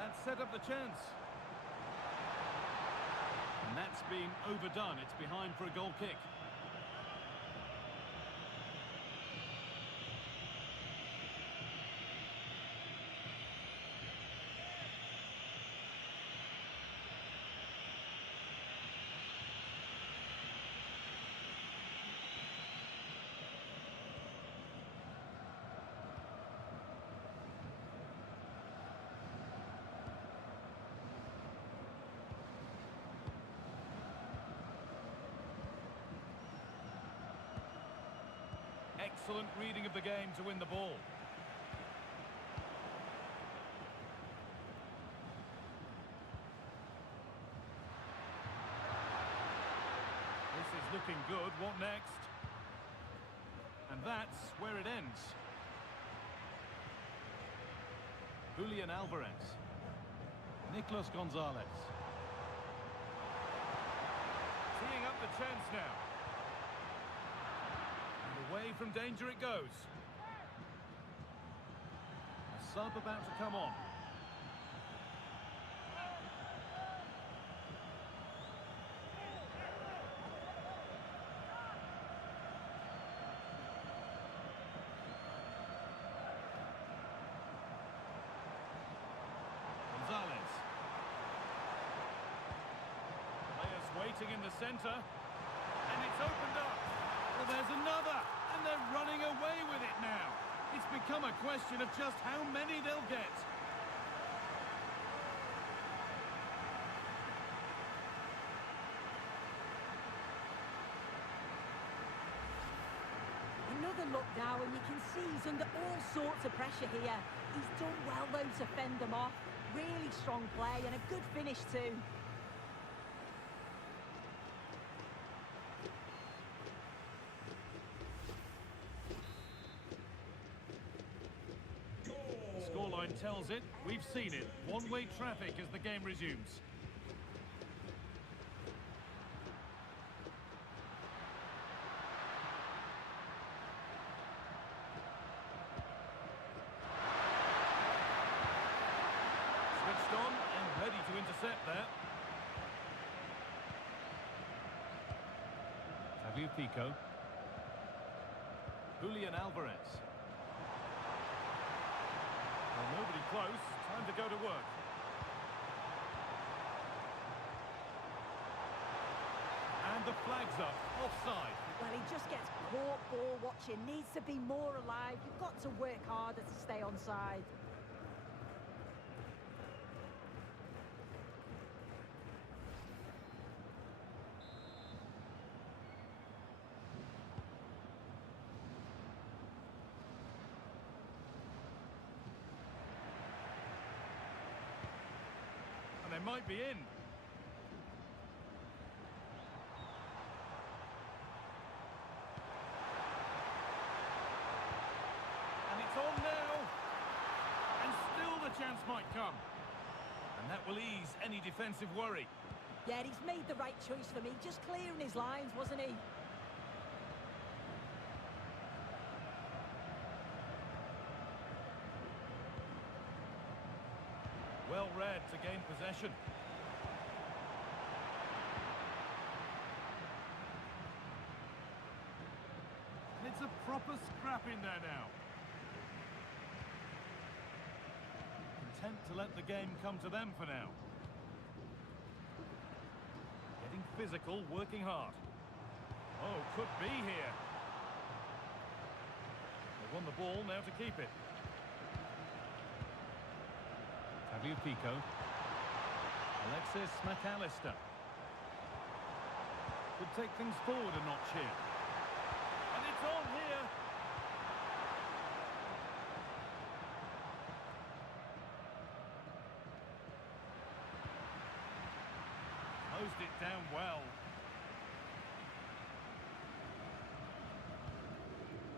That set up the chance. And that's been overdone. It's behind for a goal kick. Excellent reading of the game to win the ball. This is looking good. What next? And that's where it ends. Julian Alvarez. Nicolas Gonzalez. Teeing up the chance now. Away from danger it goes. A sub about to come on. Gonzalez. Players waiting in the centre. And it's opened up. Well, there's another. And they're running away with it now. It's become a question of just how many they'll get. Another look now, and you can see he's under all sorts of pressure here. He's done well, though, to fend them off. Really strong play and a good finish, too. Scoreline tells it. We've seen it. One-way traffic as the game resumes. Switched on and ready to intercept there. Fabio Pico. Julian Alvarez. Well, nobody close. Time to go to work. And the flag's up. Offside. Well, he just gets caught ball watching. Needs to be more alive. You've got to work harder to stay onside. They might be in. And it's on now. And still the chance might come. And that will ease any defensive worry. Yeah, he's made the right choice for me. Just clearing his lines, wasn't he? Well read to gain possession. And it's a proper scrap in there now. Content to let the game come to them for now. Getting physical, working hard. Oh, could be here. They won the ball, now to keep it. Fabio Pico. Alexis McAllister. Could take things forward a notch here. And it's on here. Closed it down well.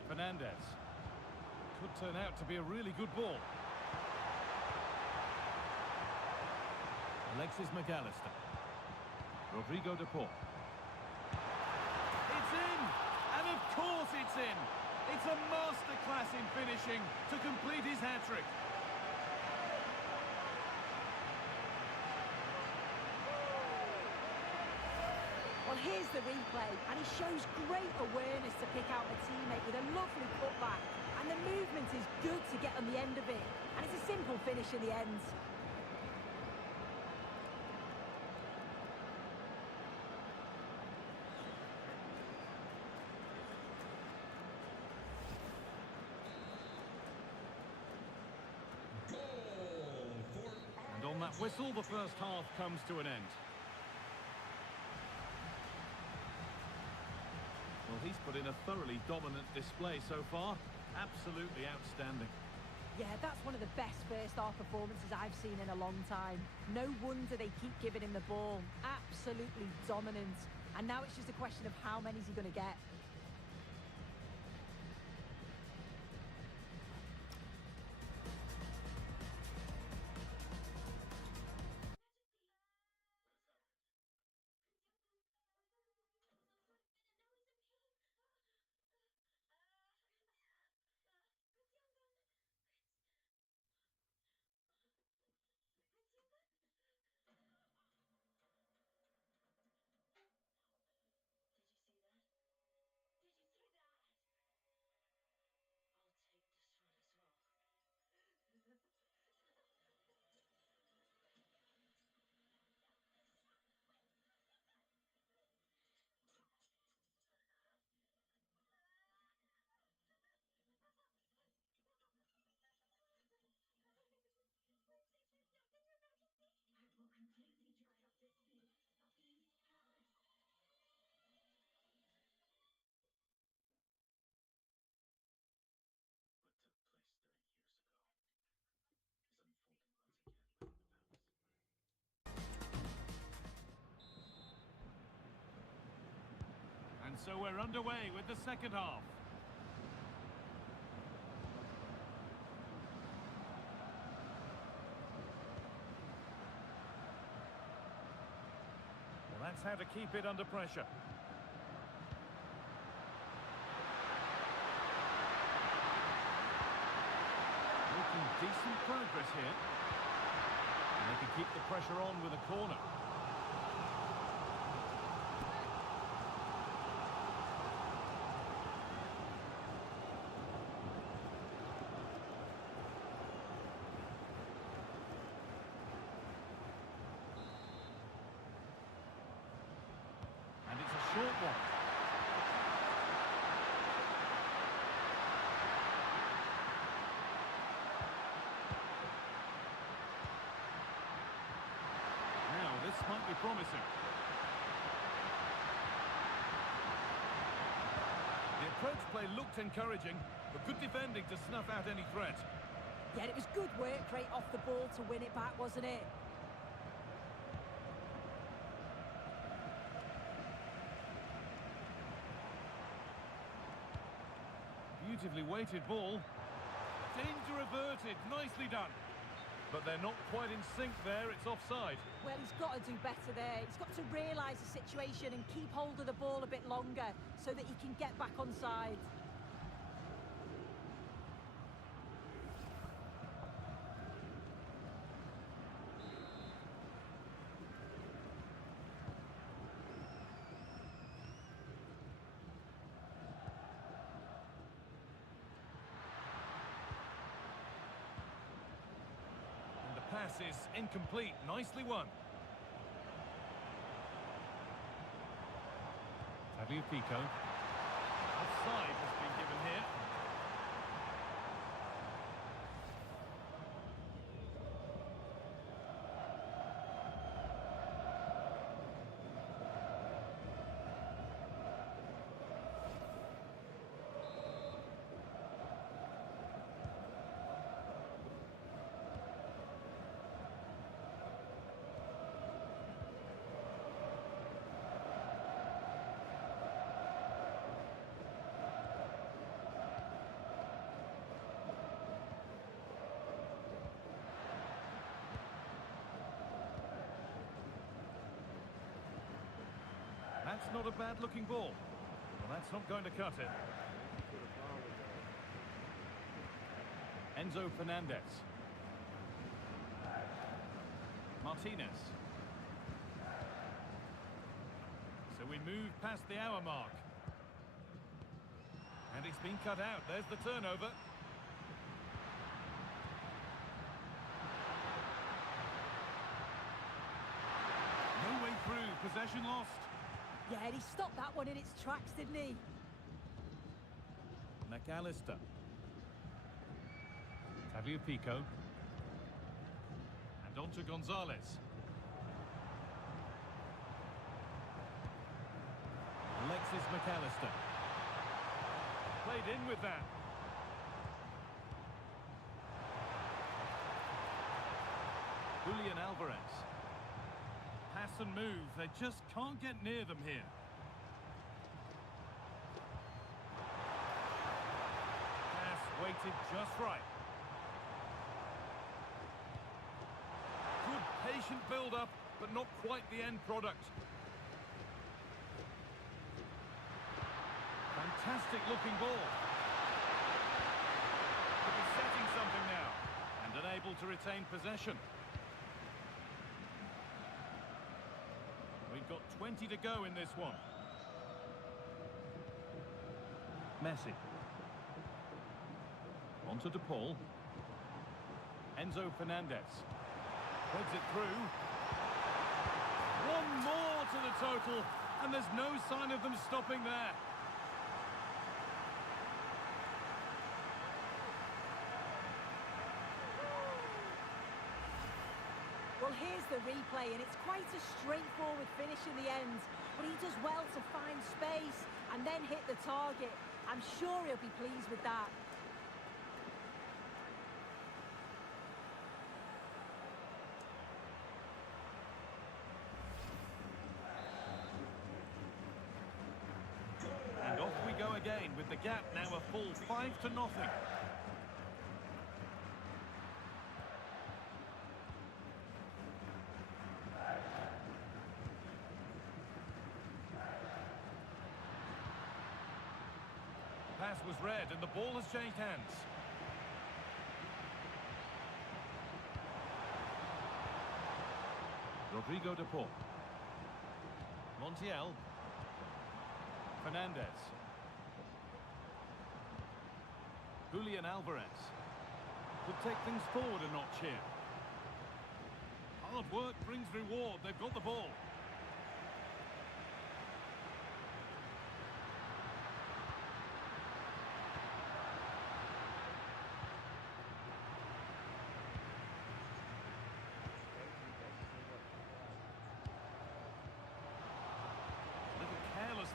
Fernandez. Could turn out to be a really good ball. Alexis McAllister. Rodrigo de Paul. It's in! And of course it's in! It's a masterclass in finishing to complete his hat-trick. Well, here's the replay, and he shows great awareness to pick out a teammate with a lovely cutback. And the movement is good to get on the end of it. And it's a simple finish in the end. And on that whistle, the first half comes to an end. Well, he's put in a thoroughly dominant display so far. Absolutely outstanding. Yeah, that's one of the best first-half performances I've seen in a long time. No wonder they keep giving him the ball. Absolutely dominant. And now it's just a question of how many is he going to get. And so we're underway with the second half. Well, that's how to keep it under pressure. Making decent progress here. And they can keep the pressure on with a corner. And it's a short one. Now, this might be promising. The approach play looked encouraging, but good defending to snuff out any threat. Yeah, it was good work rate off the ball to win it back, wasn't it? Beautifully weighted ball. Danger averted, nicely done. But they're not quite in sync there, it's offside. Well, he's got to do better there. He's got to realise the situation and keep hold of the ball a bit longer so that he can get back on side. Pass is incomplete. Nicely won. Tagliafico. Offside has been given here. That's not a bad-looking ball. Well, that's not going to cut it. Enzo Fernandez. Martinez. So So we move past the hour mark. And it's been cut out. There's the turnover. No way through. Possession lost. Yeah, he stopped that one in its tracks, didn't he? McAllister. Tagliafico. And on to Gonzalez. Alexis McAllister. Played in with that. Julian Alvarez. Pass and move. They just can't get near them here. Pass weighted just right. Good patient build-up, but not quite the end product. Fantastic looking ball. Could be setting something now. And unable to retain possession. We've got 20 to go in this one. Messi. On to De Paul. Enzo Fernandez. Threads it through. One more to the total. And there's no sign of them stopping there. Well, here's the replay, and it's quite a straightforward finish in the end. But he does well to find space and then hit the target. I'm sure he'll be pleased with that. And off we go again, with the gap now a full 5-0. Pass was read and the ball has changed hands. Rodrigo de Paul. Montiel. Fernandez. Julian Alvarez. Could take things forward a notch here. Hard work brings reward. They've got the ball.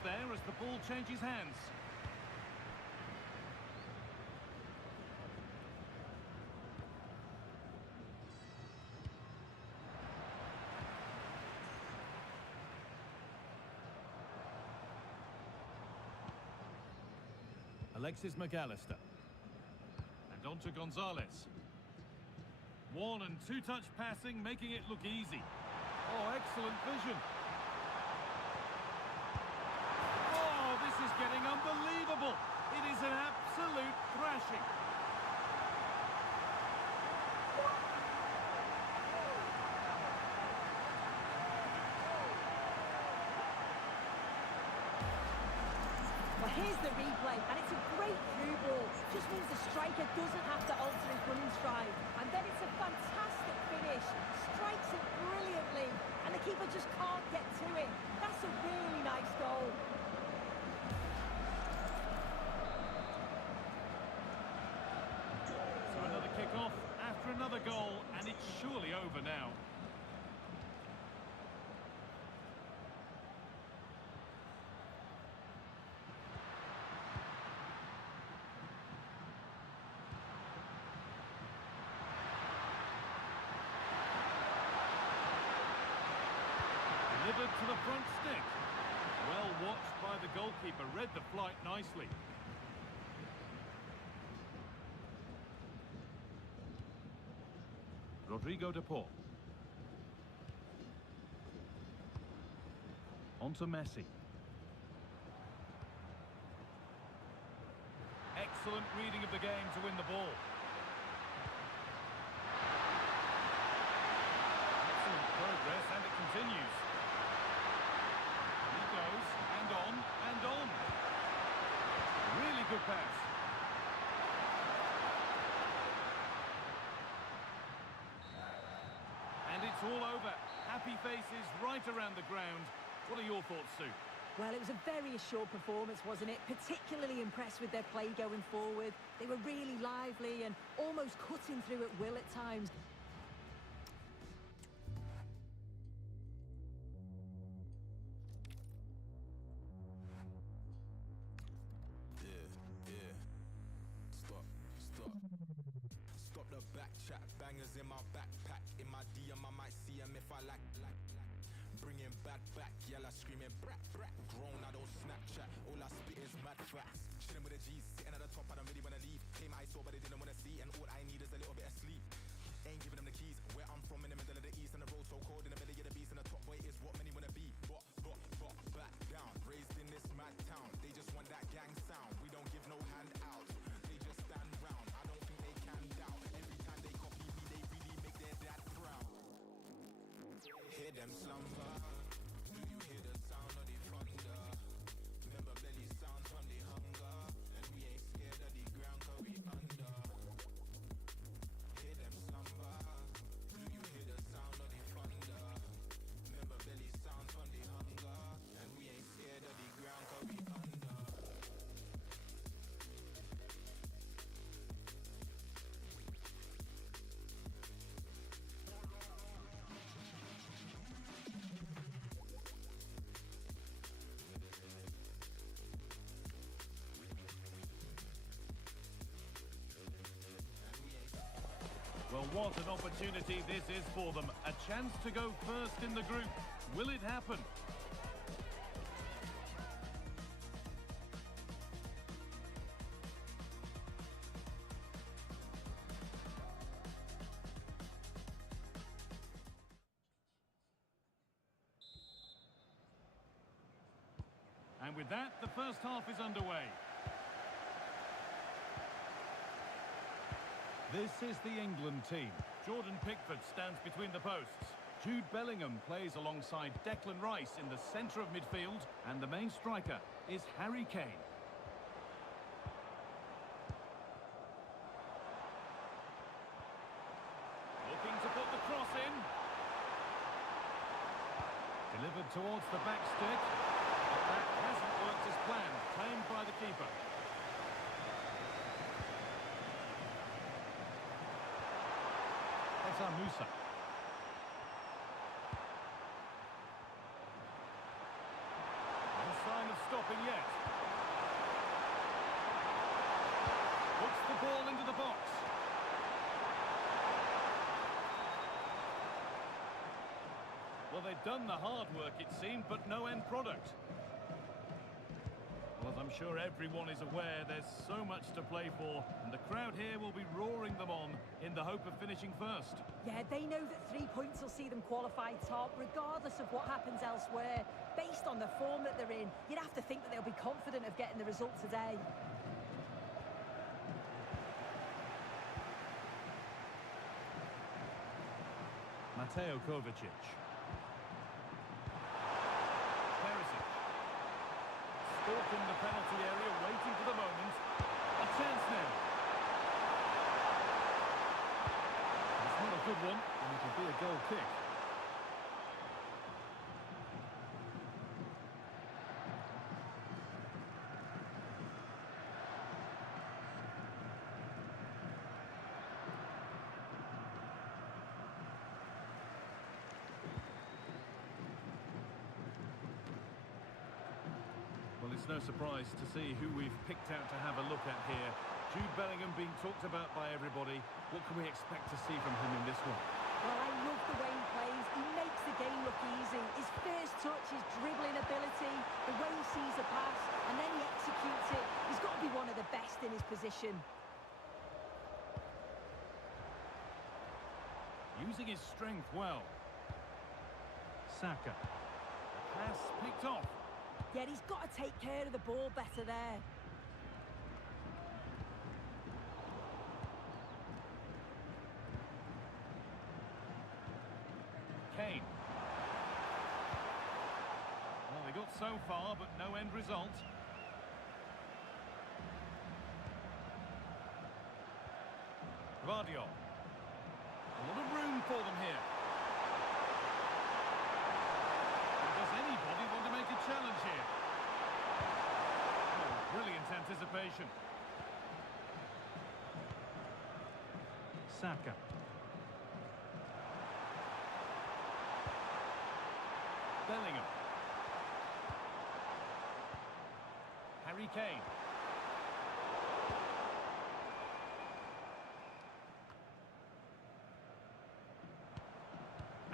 There as the ball changes hands. Alexis McAllister. And on to Gonzalez. One and two-touch passing, making it look easy. Oh, excellent vision. This is getting unbelievable. It is an absolute thrashing. Well, here's the replay, and it's a great through ball. Just means the striker doesn't have to alter his running stride. And then it's a fantastic finish. Strikes it brilliantly, and the keeper just can't get to it. That's a really nice goal. Off after another goal, and it's surely over now. Delivered to the front stick. Well watched by the goalkeeper, read the flight nicely. Rodrigo de Paul. On to Messi. Excellent reading of the game to win the ball. Excellent progress, and it continues. He goes. It's all over. Happy faces right around the ground. What are your thoughts, Sue? Well, it was a very assured performance, wasn't it? Particularly impressed with their play going forward. They were really lively and almost cutting through at will at times. Stop the back chat, bangers in my backpack. In my DM, I might see them if I like. Bringing back, yella screaming, brat. Grown, I don't Snapchat, all I spit is mad facts. Chilling with the G's, sitting at the top, I don't really wanna leave. Came I saw, but they didn't wanna see, and all I need is a little bit of sleep. Ain't giving them the keys, where I'm from in the middle of the east, and the road so cold in the belly of the beast, and the top boy is what many wanna be. But, back down, raised in this mad town. They just want that gang sound, we don't give no handouts. They just stand round, I don't think they can doubt. Every time they copy me, they really make their dad proud. Hear them slumber. Do you hear the sound of the thunder? Remember belly sounds from the hunger, and we ain't scared of the ground 'cause we under. Hear them slumber. Do you hear the sound of the thunder? Remember belly sounds from the hunger, and we ain't scared of the ground 'cause we under. Well, what an opportunity this is for them. A chance to go first in the group. Will it happen? And with that, the first half is underway. This is the England team. Jordan Pickford stands between the posts. Jude Bellingham plays alongside Declan Rice in the centre of midfield, and the main striker is Harry Kane. Looking to put the cross in. Delivered towards the back stick, but that hasn't worked as planned. Claimed by the keeper. Musa. No sign of stopping yet. Puts the ball into the box. Well, they've done the hard work, it seemed, but no end product. Well, as I'm sure everyone is aware, there's so much to play for, and the crowd here will be roaring them on in the hope of finishing first. Yeah, they know that 3 points will see them qualify top, regardless of what happens elsewhere. Based on the form that they're in, you'd have to think that they'll be confident of getting the result today. Mateo Kovacic. Stalking the penalty area, waiting for the moment. A chance now. It's not a good one, and it'll be a goal kick. Well, it's no surprise to see who we've picked out to have a look at here. Jude Bellingham being talked about by everybody. What can we expect to see from him in this one? Well, I love the way he plays. He makes the game look easy. His first touch, his dribbling ability, the way he sees a pass, and then he executes it. He's got to be one of the best in his position. Using his strength well. Saka. Pass picked off. Yet he's got to take care of the ball better there. Kane. Well, they got so far, but no end result. Vardio. A lot of room for them here. anticipation. Saka. Bellingham. Harry Kane.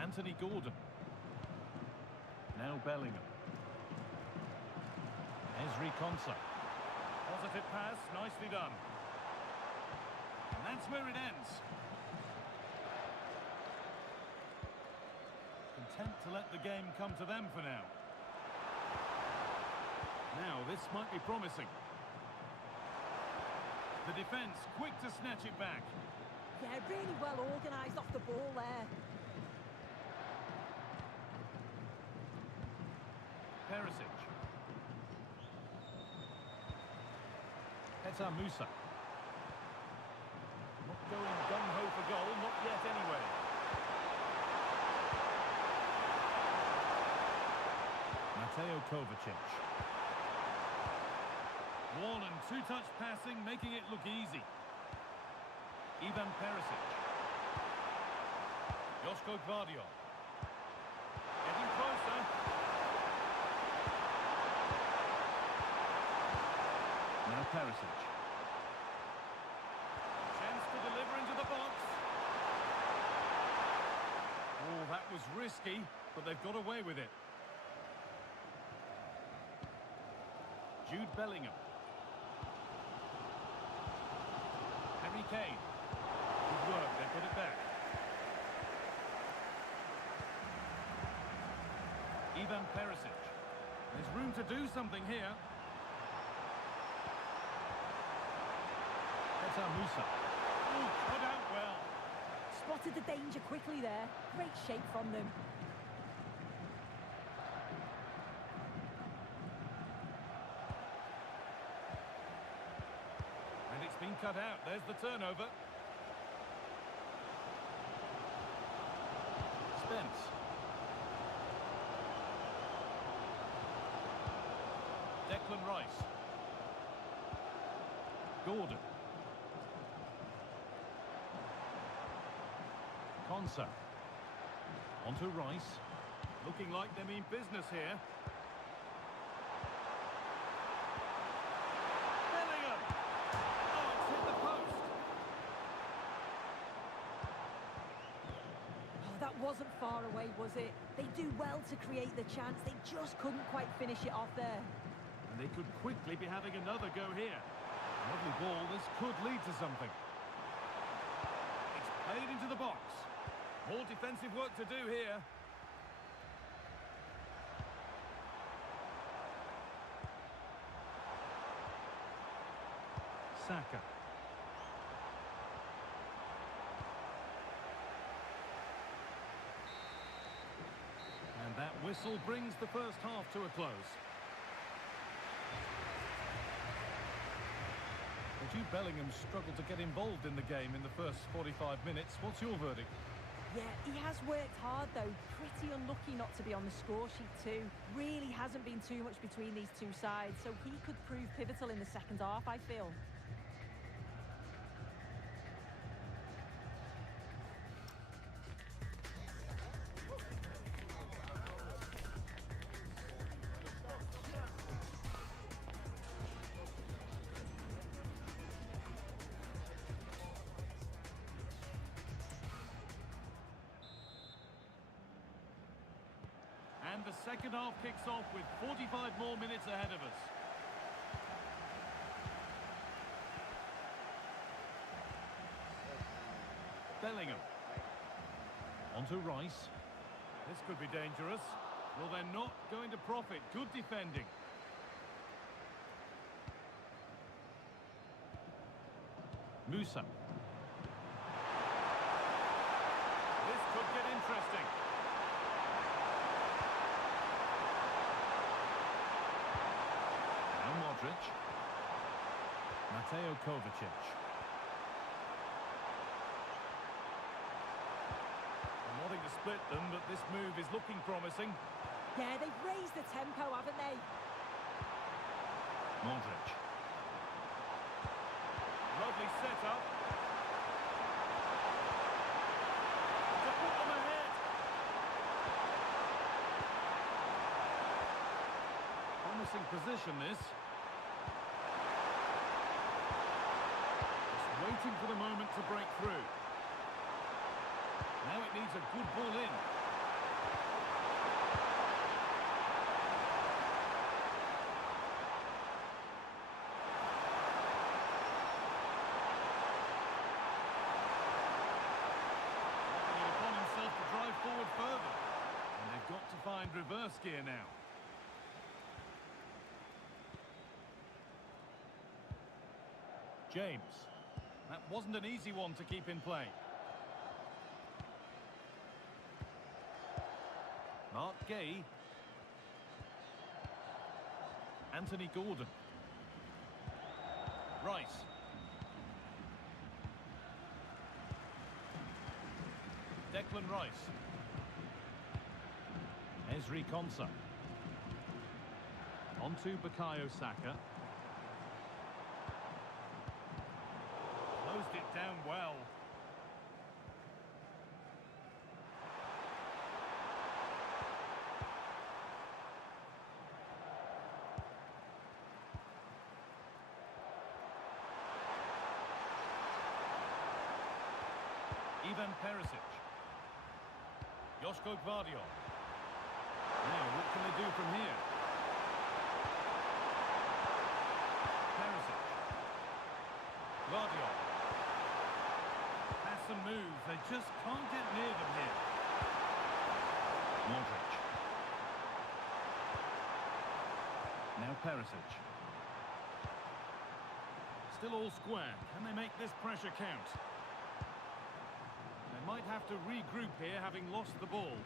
Anthony Gordon. Now Bellingham. Ezri Konsa. Positive pass, nicely done. And that's where it ends. Content to let the game come to them for now. Now, this might be promising. The defence quick to snatch it back. Yeah, really well organised off the ball there. Perisic. Petar Musa. Not going gung-ho for goal, not yet anyway. Mateo Kovacic. One and two-touch passing, making it look easy. Ivan Perisic. Joško Gvardiol. Getting closer. Now Perisic. Chance to deliver into the box. Oh, that was risky, but they've got away with it. Jude Bellingham. Harry Kane. Good work, they put it back. Ivan Perisic. There's room to do something here. Petar Musa. Oh, cut out well. Spotted the danger quickly there. Great shape from them. And it's been cut out. There's the turnover. Spence. Declan Rice. Gordon. Konsa. Onto Rice. Looking like they mean business here. Bellingham! Oh, it's hit the post. Oh, that wasn't far away, was it? They do well to create the chance. They just couldn't quite finish it off there. And they could quickly be having another go here. Lovely ball. This could lead to something. It's played into the box. More defensive work to do here. Saka. And that whistle brings the first half to a close. Jude Bellingham struggled to get involved in the game in the first 45 minutes. What's your verdict? Yeah, he has worked hard though. Pretty unlucky not to be on the score sheet too. Really hasn't been too much between these two sides, so he could prove pivotal in the second half, I feel. And the second half kicks off with 45 more minutes ahead of us. Bellingham. Onto Rice. This could be dangerous. Well, they're not going to profit. Good defending. Musa. This could get interesting. Now Modric. Mateo Kovacic. Wanting to split them, but this move is looking promising. Yeah, they've raised the tempo, haven't they? Modric. Lovely setup. To put them ahead. Promising position, this. Just waiting for the moment to break through. Now it needs a good ball in. Taking it upon himself to drive forward further. And they've got to find reverse gear now. James. That wasn't an easy one to keep in play. Mark Gay. Anthony Gordon. Rice. Declan Rice. Ezri Konsa. On to Bukayo Saka. Closed it down well. Ivan Perisic. Joško Gvardiol. Now, what can they do from here? Perisic. Gvardiol. Pass and move. They just can't get near them here. Modric. Now Perisic. Still all square. Can they make this pressure count? They might have to regroup here, having lost the ball.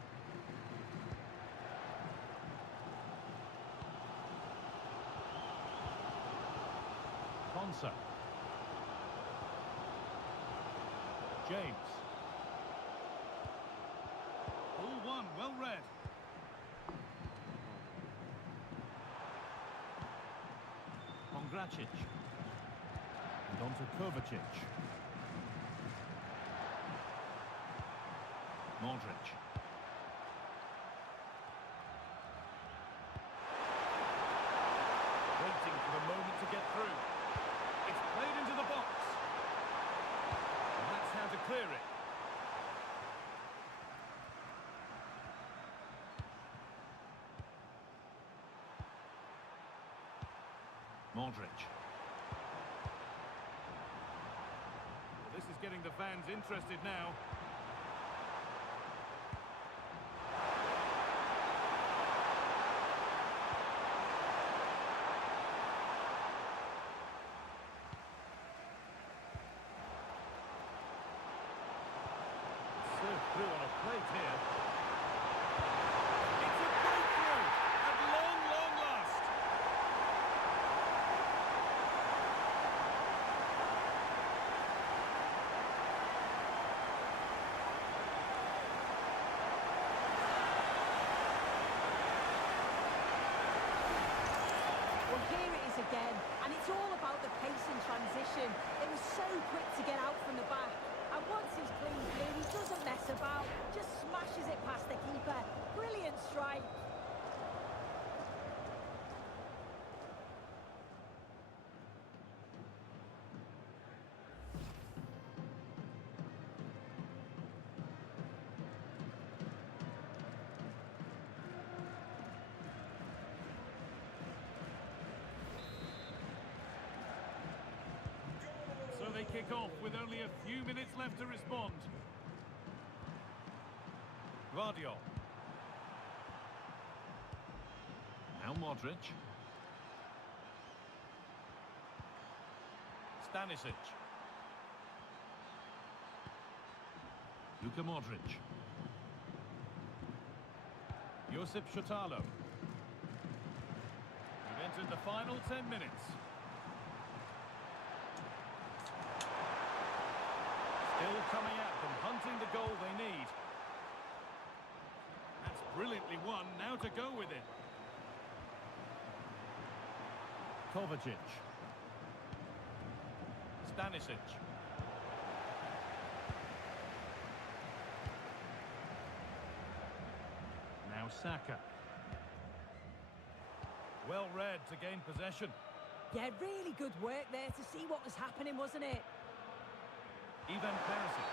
Konsa. James. Ball one, well read. Pongracic. And on to Kovacic. Modric. Waiting for the moment to get through. It's played into the box. And that's how to clear it. Modric. This is getting the fans interested now. Through on a plate here. It's a breakthrough at long, long last. Well, here it is again, and it's all about the pace in transition. They were so quick to get out from the back. And once he's clean through, he doesn't mess about, just smashes it past the keeper. Brilliant strike. So they kick off with only a few minutes left to respond. Gvardiol. Now Modric. Stanisic. Luka Modric. Josip Šutalo. We've entered the final 10 minutes. Still coming at them, hunting the goal they need. That's brilliantly won, now to go with it. Kovacic. Stanisic. Now Saka. Well read to gain possession. Yeah, really good work there to see what was happening, wasn't it? Ivan Perisic.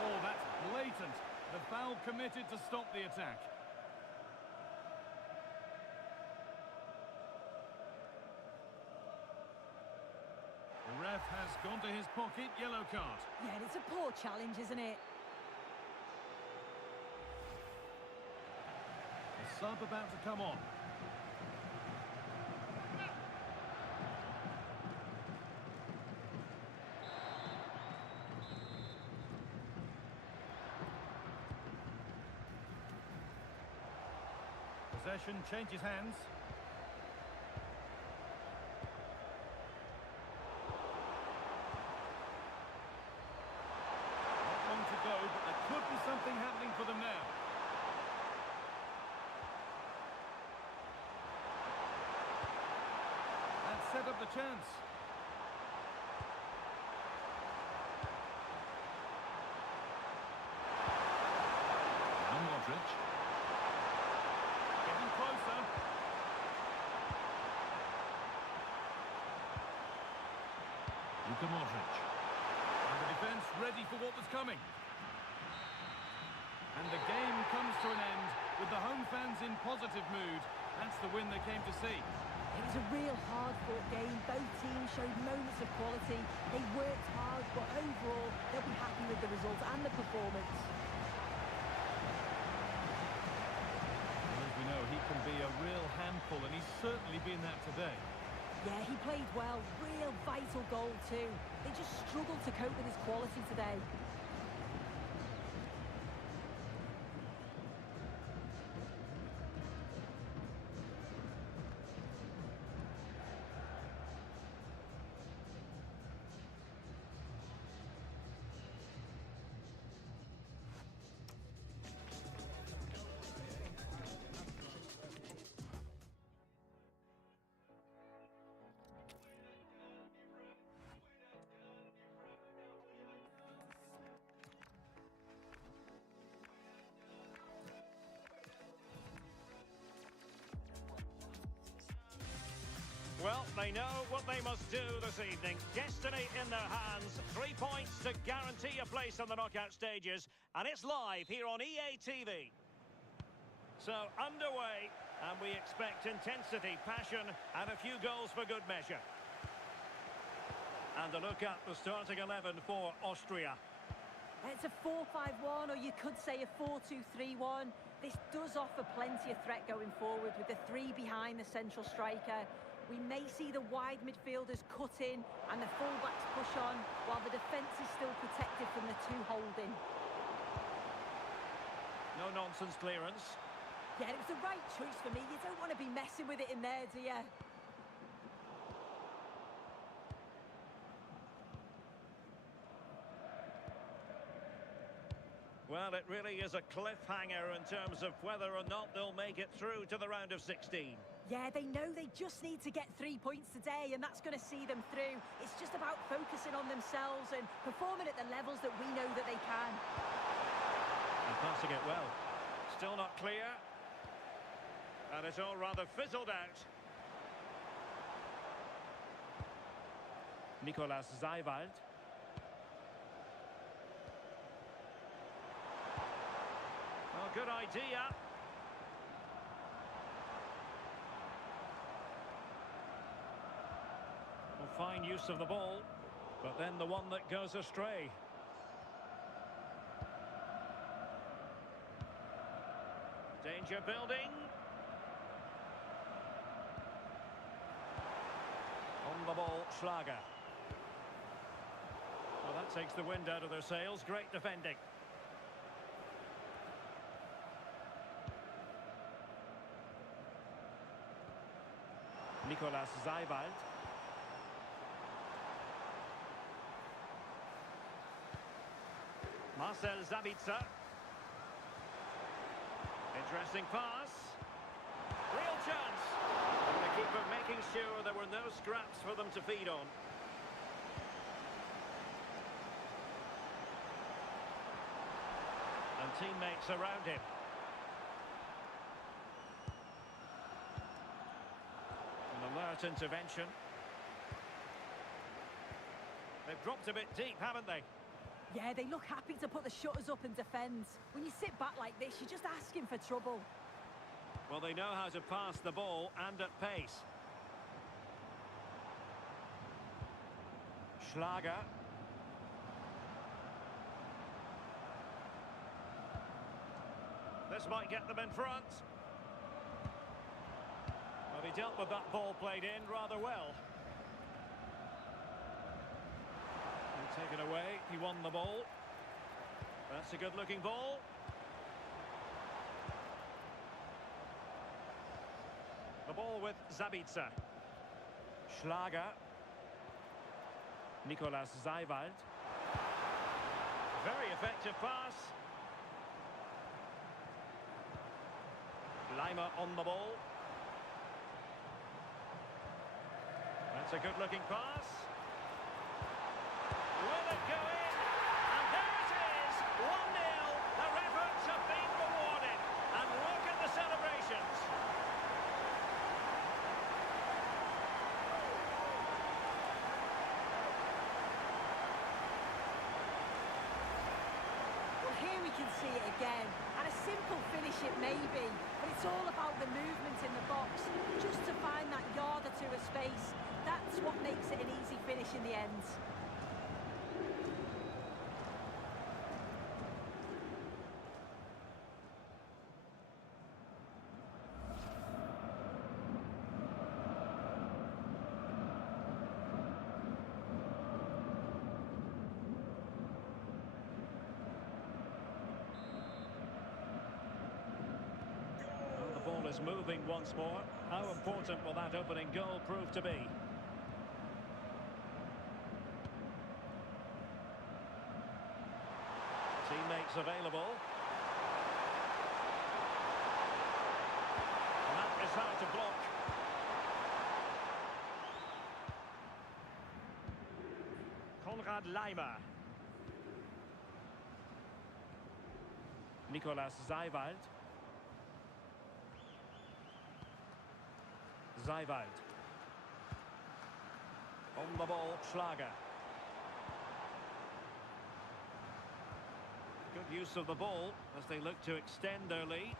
Oh, that's blatant. The foul committed to stop the attack. The ref has gone to his pocket, yellow card. Yeah, it's a poor challenge, isn't it? The sub about to come on. Possession changes hands. Not long to go, but there could be something happening for them now. That set up the chance. Now Modric. Getting closer. Luka Modric. And the defence ready for what was coming. And the game comes to an end with the home fans in positive mood. That's the win they came to see. It was a real hard-fought game. Both teams showed moments of quality. They worked hard, but overall, they'll be happy with the result and the performance. As we know, he can be a real handful, and he's certainly been that today. Yeah, he played well. Real vital goal too. They just struggled to cope with his quality today. Well, they know what they must do this evening. Destiny in their hands. 3 points to guarantee a place on the knockout stages. And it's live here on EA TV. So, underway. And we expect intensity, passion, and a few goals for good measure. And a look at the starting 11 for Austria. It's a 4-5-1, or you could say a 4-2-3-1. This does offer plenty of threat going forward with the three behind the central striker. We may see the wide midfielders cut in and the fullbacks push on, while the defence is still protected from the two holding. No-nonsense clearance. Yeah, it was the right choice for me. You don't want to be messing with it in there, do you? Well, it really is a cliffhanger in terms of whether or not they'll make it through to the round of 16. Yeah, they know they just need to get 3 points today, and that's going to see them through. It's just about focusing on themselves and performing at the levels that we know that they can. And passing it well. Still not clear. And it's all rather fizzled out. Nicolas Zaiwald. Well, good idea. Fine use of the ball, but then the one that goes astray. Danger building. On the ball, Schlager. Well, that takes the wind out of their sails. Great defending. Nicolas Zaiwald. Marcel Sabitzer. Interesting pass. Real chance. And the keeper making sure there were no scraps for them to feed on. teammates around him. An alert intervention. They've dropped a bit deep, haven't they? Yeah, they look happy to put the shutters up and defend. When you sit back like this, you're just asking for trouble. Well, they know how to pass the ball and at pace. Schlager. This might get them in front. Well, he dealt with that ball played in rather well. And taken away, he won the ball. That's a good-looking ball. The ball with Zabitzer. Schlager. Nicolas Seiwald. Very effective pass. Leimer on the ball. That's a good-looking pass. Will it go in? And there it is! 1-0. Their efforts have been rewarded. And look at the celebrations. Well, here we can see it again. And a simple finish it may be, but it's all about the movement in the box. Just to find that yard or two of space, that's what makes it an easy finish in the end. Is moving once more. How important will that opening goal prove to be? Teammates available. And that is how to block. Konrad Leimer. Nicolas Seiwald. Seiwald. On the ball, Schlager. Good use of the ball as they look to extend their lead.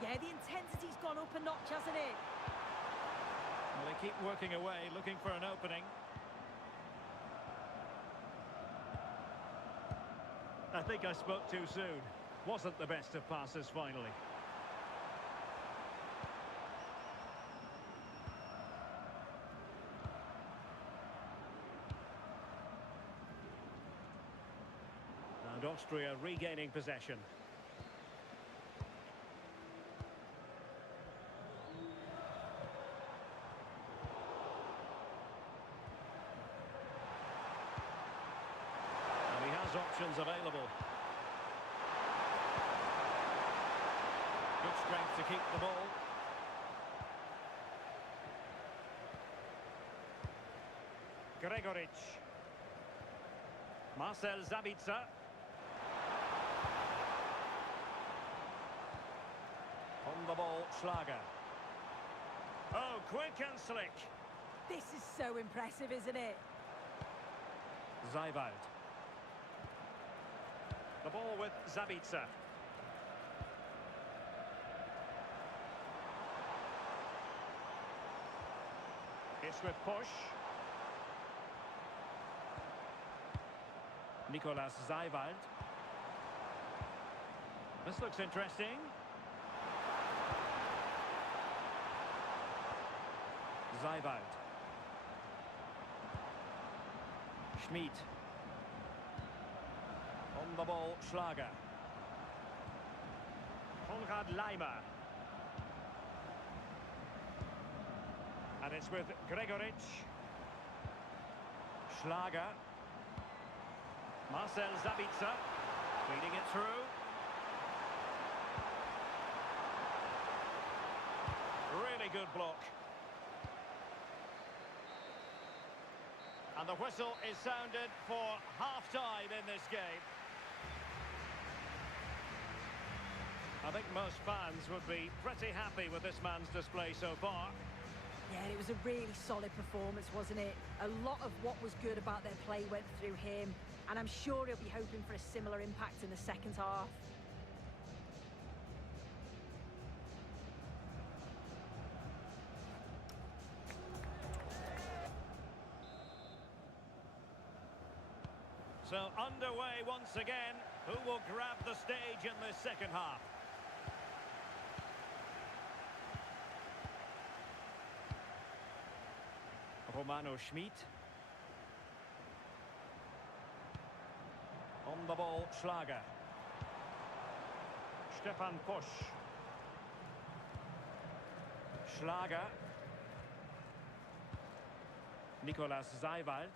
Yeah, the intensity's gone up a notch, hasn't it? Well, they keep working away, looking for an opening. I think I spoke too soon. Wasn't the best of passes finally. And Austria regaining possession. And he has options available. Good strength to keep the ball. Gregoric. Marcel Zabitzer. On the ball, Schlager. Oh, quick and slick. This is so impressive, isn't it? Seiwald. The ball with Zabitzer. It's with Push. Nicolas Seiwald. This looks interesting. Seiwald. Schmid. On the ball, Schlager. Konrad Leimer. And it's with Gregoric. Schlager. Marcel Zabitzer. Feeding it through. Really good block. And the whistle is sounded for half-time in this game. I think most fans would be pretty happy with this man's display so far. Yeah, it was a really solid performance, wasn't it? A lot of what was good about their play went through him, and I'm sure he'll be hoping for a similar impact in the second half. So underway once again. Who will grab the stage in this second half? Romano Schmid. On the ball, Schlager. Stefan Posch. Schlager. Nicolas Seiwald.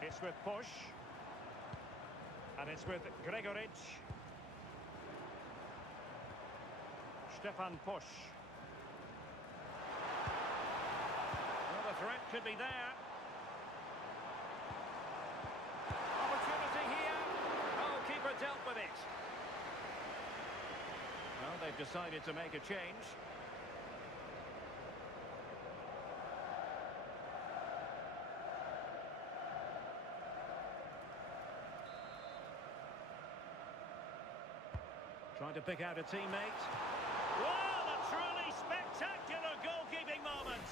It's with Posch. And it's with Gregoric. Stefan Posch. Well, the threat could be there. Opportunity here. Oh, keeper dealt with it. Well, they've decided to make a change. Trying to pick out a teammate. Well, a truly spectacular goalkeeping moment.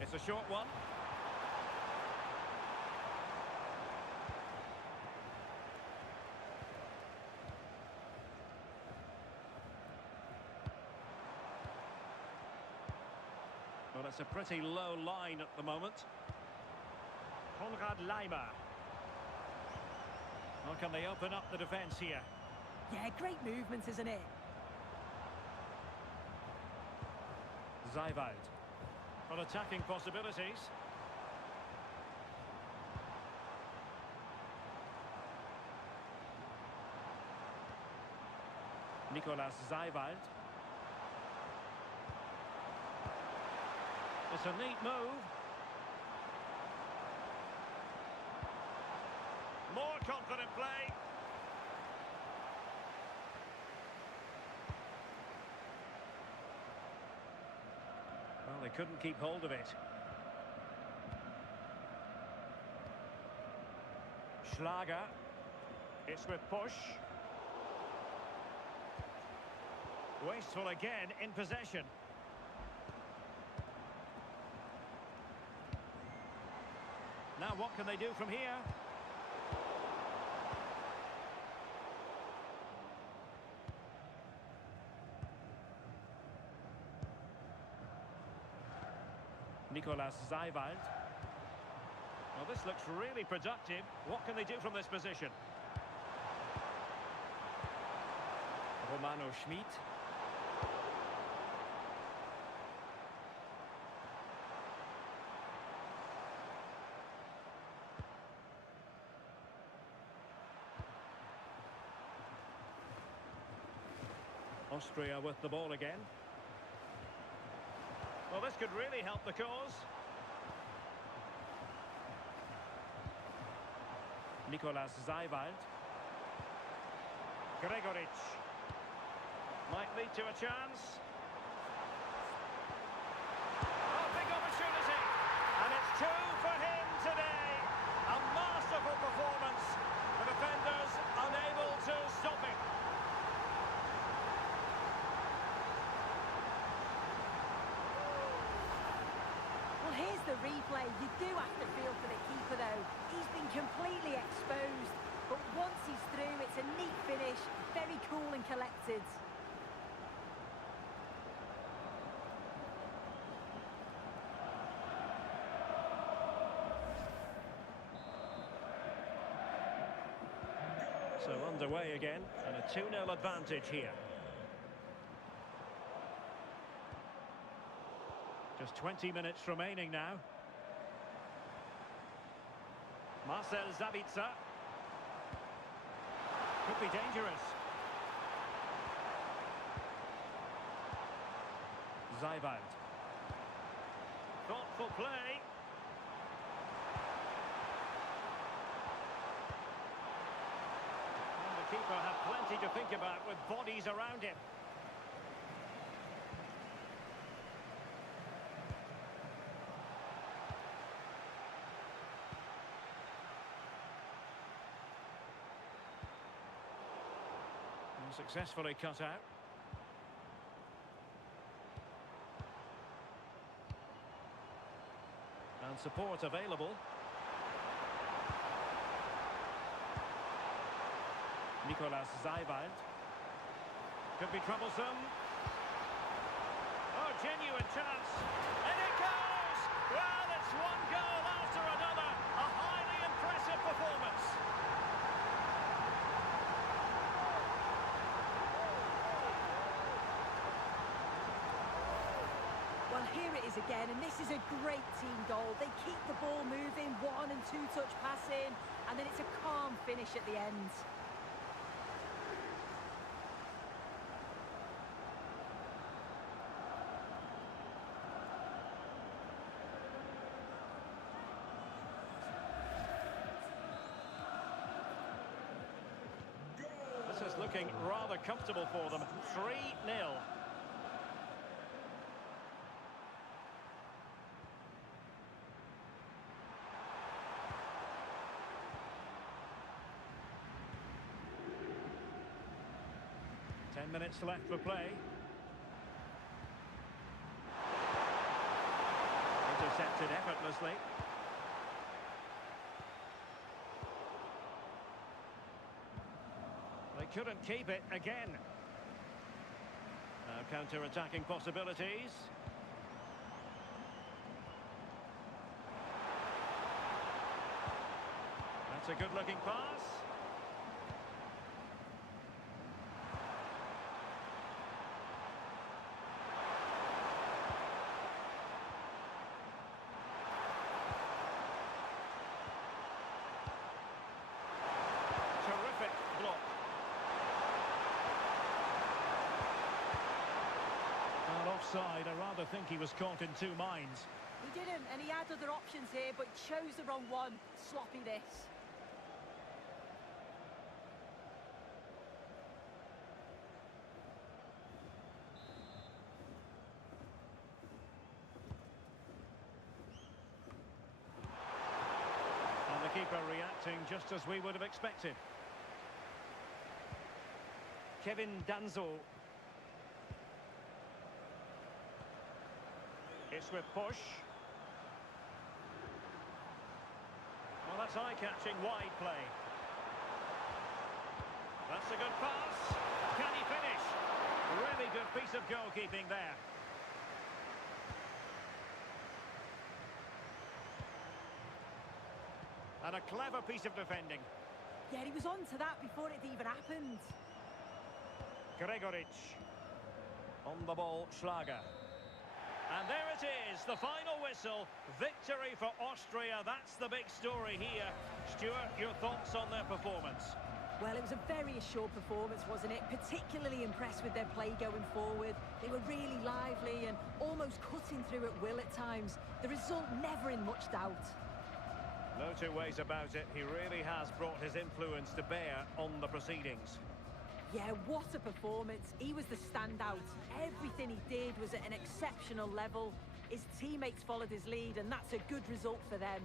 It's a short one. Well, it's a pretty low line at the moment. Konrad Laimer. How can they open up the defence here? Yeah, great movement, isn't it? Seiwald. For attacking possibilities. Nicolas Seiwald. It's a neat move. More confident play. Well, they couldn't keep hold of it. Schlager. It's with Posch. Wasteful again in possession. Now what can they do from here? Nicolas Seiwald. Well, this looks really productive. What can they do from this position? Romano Schmid. Austria with the ball again. Well, this could really help the cause. Nicolas Seiwald. Gregoric. Might lead to a chance. Oh, big opportunity. And it's two for him today. A masterful performance. The defenders unable to stop him. Well, here's the replay. You do have to feel for the keeper, though. He's been completely exposed. But once he's through, it's a neat finish. Very cool and collected. So underway again, and a 2-0 advantage here. Just 20 minutes remaining now. Marcel Sabitzer. Could be dangerous. Zaiwald. Thoughtful play. And the keeper had plenty to think about with bodies around him. And successfully cut out. And support available. Nicolas Zaiwald. Could be troublesome. Oh, genuine chance. And it goes! Well, it's one goal after another. A highly impressive performance. Well, here it is again, and this is a great team goal. They keep the ball moving, 1- and 2-touch passing, and then it's a calm finish at the end. This is looking rather comfortable for them. 3-0. Minutes left for play. Intercepted effortlessly. They couldn't keep it again. Now counter-attacking possibilities. That's a good-looking pass. Offside, I rather think he was caught in two minds. He didn't, and he had other options here, but chose the wrong one. Sloppy this. And the keeper reacting just as we would have expected. Kevin Danzo. It's with push. Well, that's eye-catching wide play. That's a good pass. Can he finish? Really good piece of goalkeeping there. And a clever piece of defending. Yeah, he was on to that before it even happened. Gregoric. On the ball, Schlager. And there it is, the final whistle. Victory for Austria. That's the big story here. Stuart, your thoughts on their performance? Well, it was a very assured performance, wasn't it? Particularly impressed with their play going forward. They were really lively and almost cutting through at will at times. The result never in much doubt. No two ways about it. He really has brought his influence to bear on the proceedings. Yeah, what a performance. He was the standout. Everything he did was at an exceptional level. His teammates followed his lead, and that's a good result for them.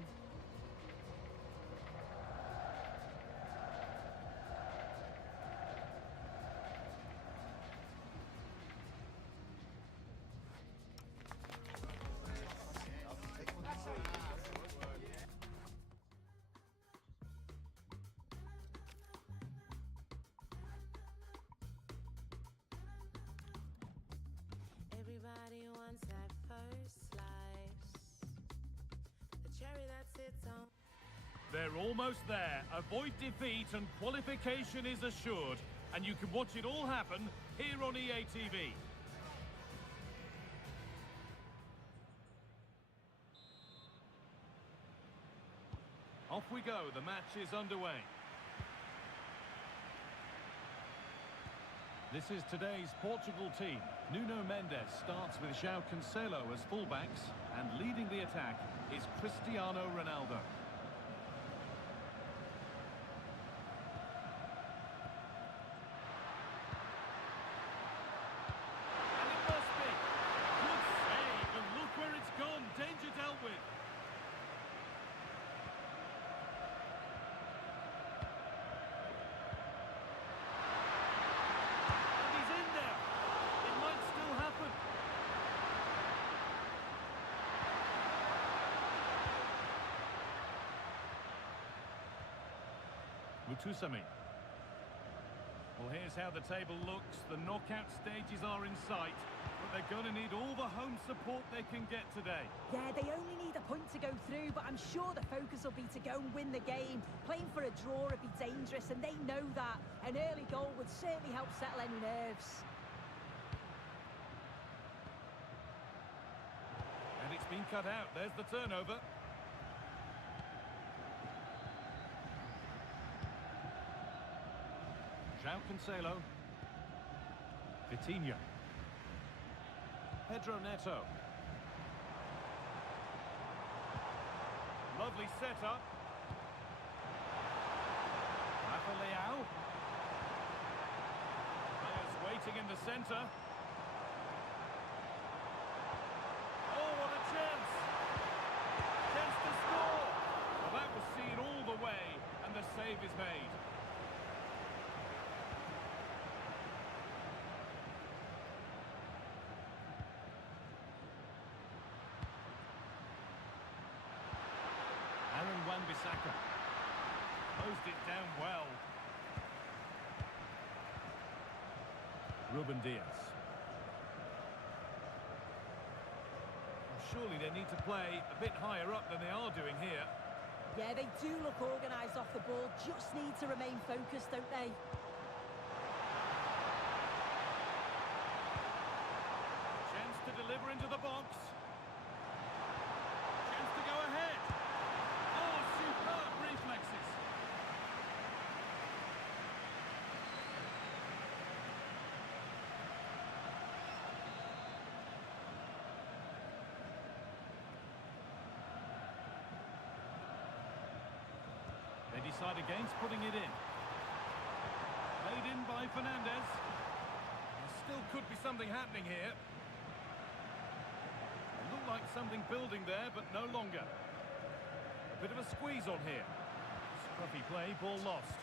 Everybody wants that first slice. The cherry that sits on. They're almost there. Avoid defeat and qualification is assured. And you can watch it all happen here on EA TV. Off we go, the match is underway. This is today's Portugal team. Nuno Mendes starts with João Cancelo as fullbacks, and leading the attack is Cristiano Ronaldo. And it must be. Good save, and look where it's gone. Danger dealt with. Mutusami. Well, here's how the table looks. The knockout stages are in sight, but they're going to need all the home support they can get today. Yeah, they only need a point to go through, but I'm sure the focus will be to go and win the game. Playing for a draw would be dangerous, and they know that. An early goal would certainly help settle any nerves. And it's been cut out. There's the turnover. João Cancelo. Vitinha. Pedro Neto. Lovely setup. Rafa Leao. Players waiting in the centre. Oh, what a chance! Chance to score! Well, that was seen all the way, and the save is made. Wan-Bissaka closed it down well. Ruben Diaz. Well, surely they need to play a bit higher up than they are doing here. Yeah, they do look organised off the ball, just need to remain focused, don't they? Chance to deliver into the box. Chance to go ahead. Oh, superb reflexes. They decide against putting it in. Played in by Fernandez. There still could be something happening here. It looked like something building there, but no longer. A bit of a squeeze on here. Scruffy play, ball lost.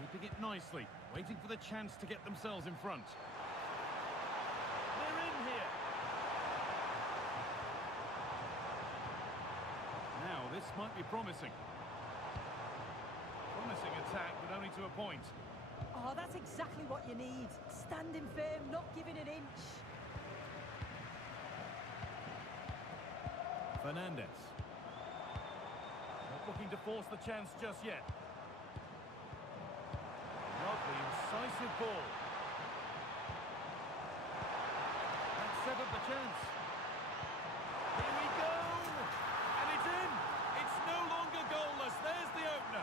Keeping it nicely, waiting for the chance to get themselves in front. They're in here. Now, this might be promising. Promising attack, but only to a point. Oh, that's exactly what you need. Standing firm, not giving an inch. Fernandez. Not looking to force the chance just yet. Lovely, incisive ball. That set up the chance. Here we go! And it's in! It's no longer goalless. There's the opener.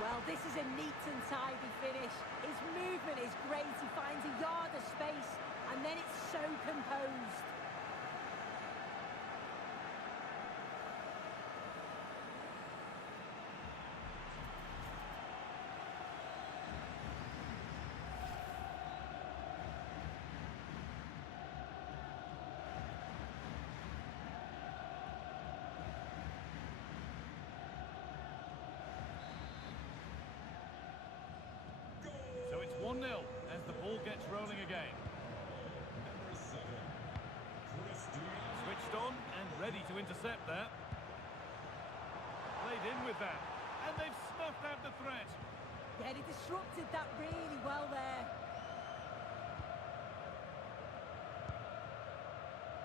Well, this is a neat and tidy finish. His movement is great. He finds a yard of space, and then it's so composed. So it's 1-0 as the ball gets rolling again. Switched on and ready to intercept that. Played in with that. And they've snuffed out the threat. Yeah, he disrupted that really well there.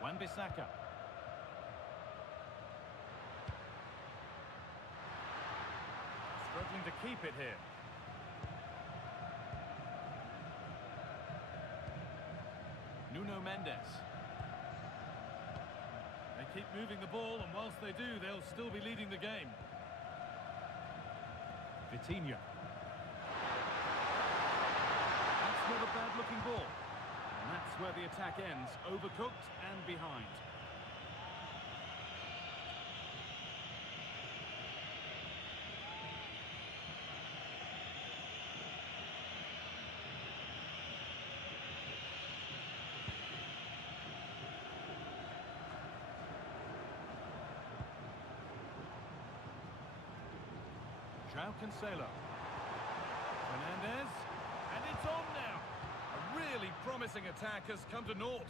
Wan-Bissaka. Struggling to keep it here. Nuno Mendes. They keep moving the ball, and whilst they do, they'll still be leading the game. Vitinha. That's not a bad-looking ball. And that's where the attack ends, overcooked and behind. João Cancelo. Fernandez. And it's on now. A really promising attack has come to naught.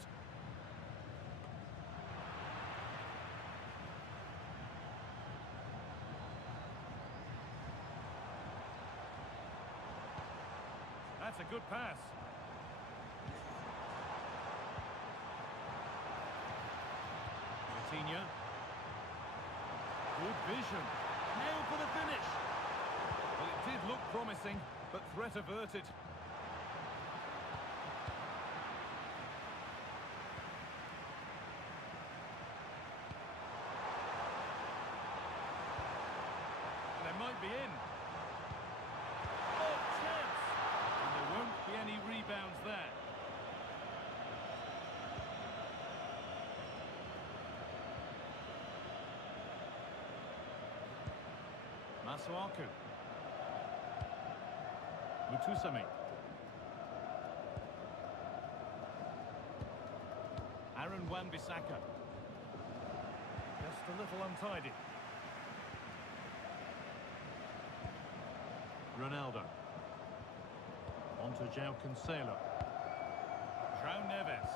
That's a good pass. Vitinha. Good vision. Now for the finish. Well, it did look promising, but threat averted. They might be in. Oh, chance! And there won't be any rebounds there. Masuaku. Mutusami. Aaron Wan-Bissaka. Just a little untidy. Ronaldo. On to João Cancelo. João Neves.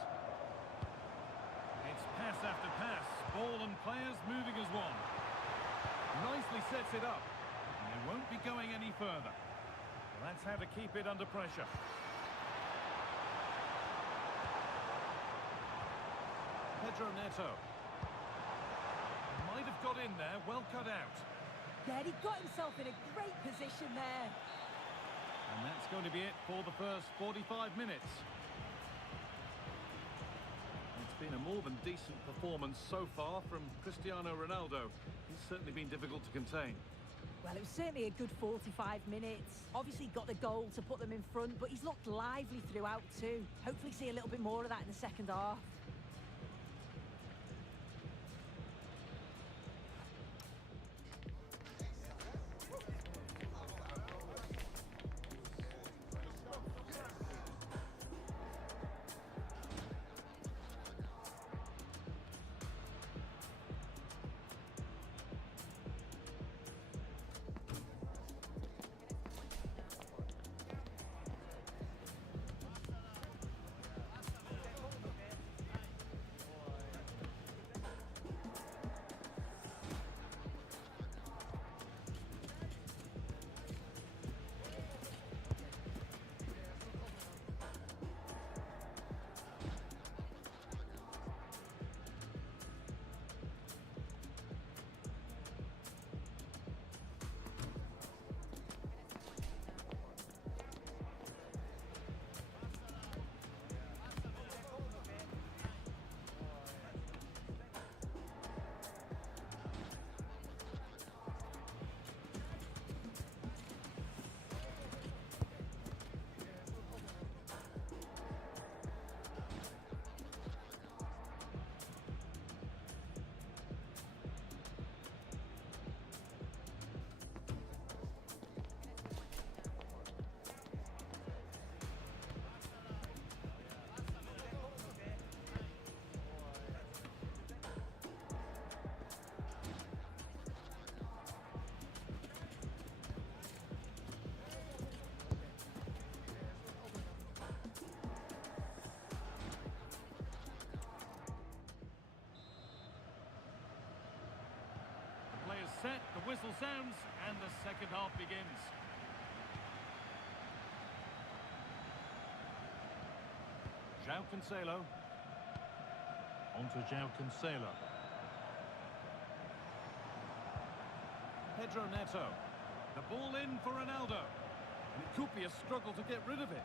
It's pass after pass. Ball and players moving as one. Nicely sets it up. And they won't be going any further. That's how to keep it under pressure. Pedro Neto. Might have got in there, well cut out. Yeah, he got himself in a great position there. And that's going to be it for the first 45 minutes. It's been a more than decent performance so far from Cristiano Ronaldo. He's certainly been difficult to contain. Well, it was certainly a good 45 minutes. Obviously got the goal to put them in front, but he's looked lively throughout too. Hopefully see a little bit more of that in the second half. Set, the whistle sounds, and the second half begins. João Cancelo. On to João Cancelo. Pedro Neto. The ball in for Ronaldo. And it could be a struggle to get rid of it.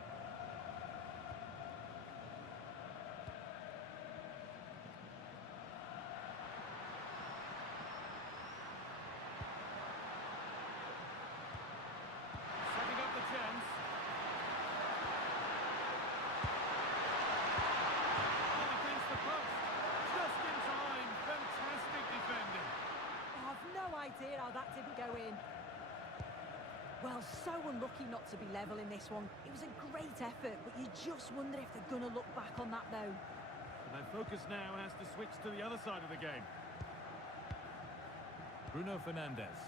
idea how that didn't go in. Well, so unlucky not to be level in this one. It was a great effort, but you just wonder if they're going to look back on that, though. And their focus now has to switch to the other side of the game. Bruno Fernandes.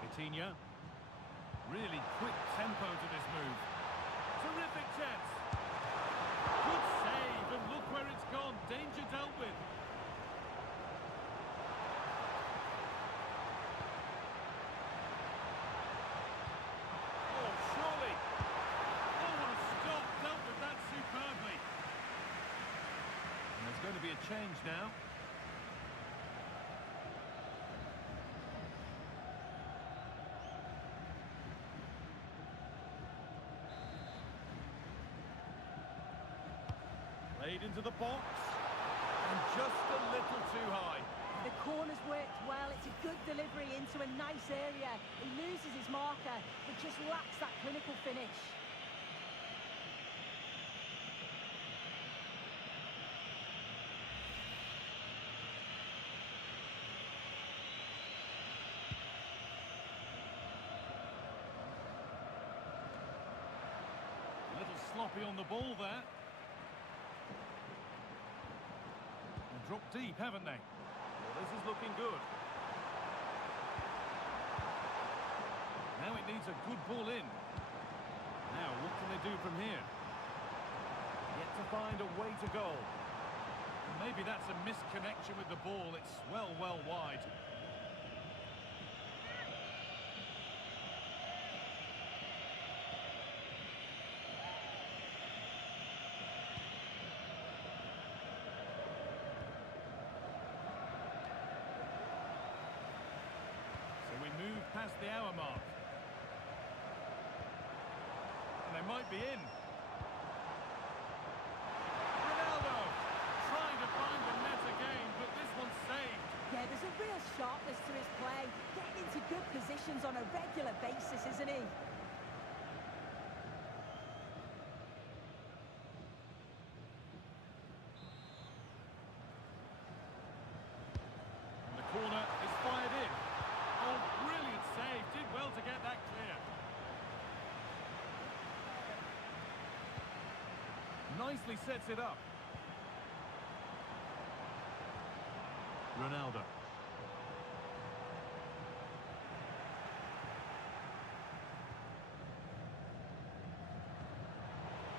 Vitinha. Really quick tempo to this move. Terrific chance. Good save, and look where it's gone. Danger dealt with. Oh, surely. Oh, what a stop. Dealt with that superbly. And there's going to be a change now. Played into the box, and just a little too high. The corner's worked well. It's a good delivery into a nice area. He loses his marker, but just lacks that clinical finish. A little sloppy on the ball there. Dropped deep, haven't they? Well, this is looking good. Now it needs a good ball in. Now, what can they do from here? Yet to find a way to goal. Maybe that's a misconnection with the ball. It's well wide. Past the hour mark. And they might be in. Ronaldo trying to find the net again, but this one's saved. Yeah, there's a real sharpness to his play. Getting into good positions on a regular basis, isn't he? And the corner is fired in. Oh, brilliant save. Did well to get that clear. Nicely sets it up. Ronaldo.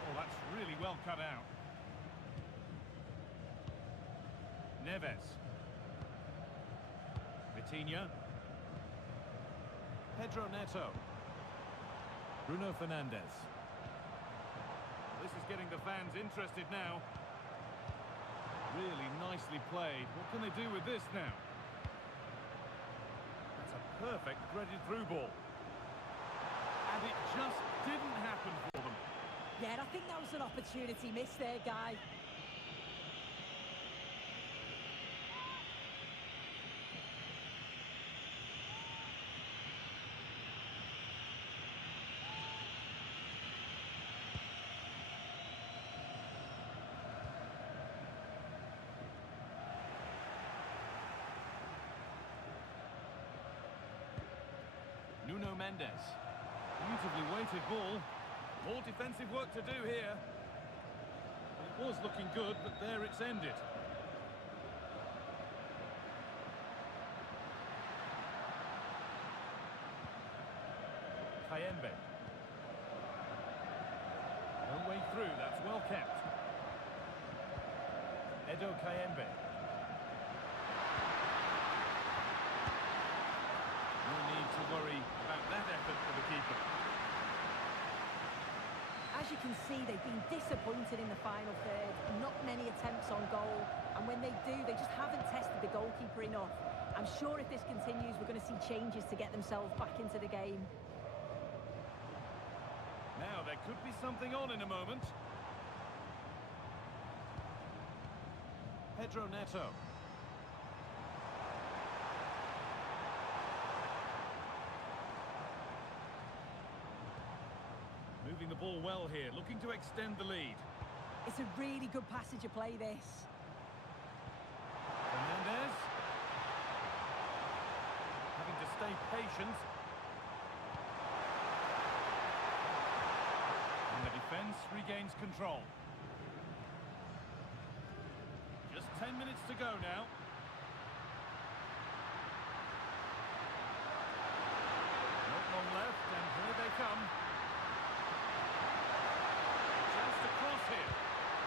Oh, that's really well cut out. Neves. Vitinha. Pedro Neto. Bruno Fernandes. This is getting the fans interested now. Really nicely played. What can they do with this now? That's a perfect threaded through ball. And it just didn't happen for them. Yeah, I think that was an opportunity missed there, Guy. Nuno Mendes. Beautifully weighted ball. More defensive work to do here. It was looking good, but there it's ended. Kayembe. No way through, that's well kept. Edo Kayembe. No need to worry about that effort for the keeper. As you can see, they've been disappointed in the final third. Not many attempts on goal. And when they do, they just haven't tested the goalkeeper enough. I'm sure if this continues, we're going to see changes to get themselves back into the game. Now, there could be something on in a moment. Pedro Neto. Moving the ball well here, looking to extend the lead. It's a really good passage of play, this. Fernandes. patient. And the defence regains control. Just 10 minutes to go now. Not long left, and here they come. Chance to cross here.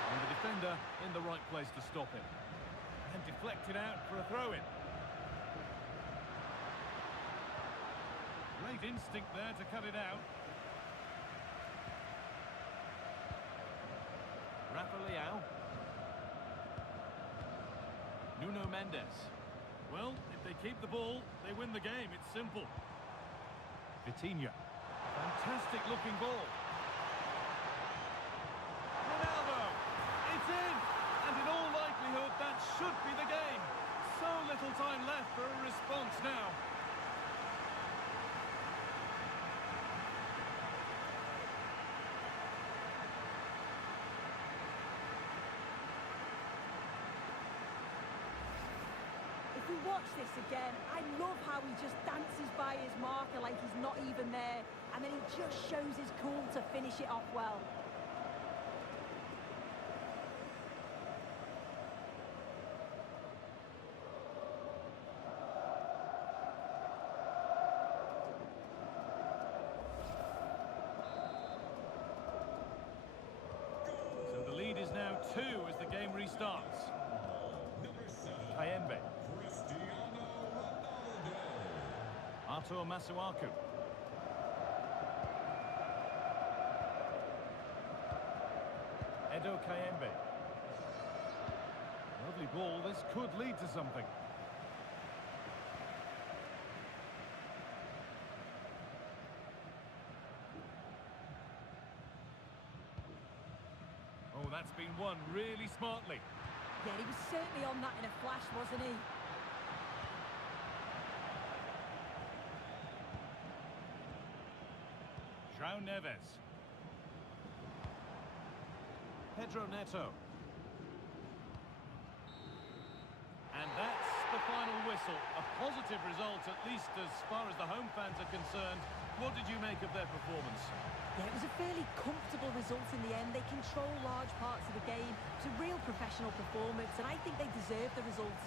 And the defender in the right place to stop it. And deflected out for a throw-in. Great instinct there to cut it out. Rafa Leao. Nuno Mendes. Well, if they keep the ball, they win the game. It's simple. Vitinha. Fantastic looking ball. Ronaldo. It's in. And in all likelihood, that should be the game. So little time left for a response now. If we watch this again, I love how he just dances by his marker like he's not even there, and then he just shows his cool to finish it off well. So the lead is now 2 as the game restarts. Kayembe. Artur Masuaku. Edo Kayembe. Lovely ball, this could lead to something. Oh, that's been won really smartly. Yeah, he was certainly on that in a flash, wasn't he? João Neves. Pedro Neto. And that's the final whistle. A positive result, at least as far as the home fans are concerned. What did you make of their performance? Yeah, it was a fairly comfortable result in the end. They control large parts of the game. It was a real professional performance, and I think they deserved the result.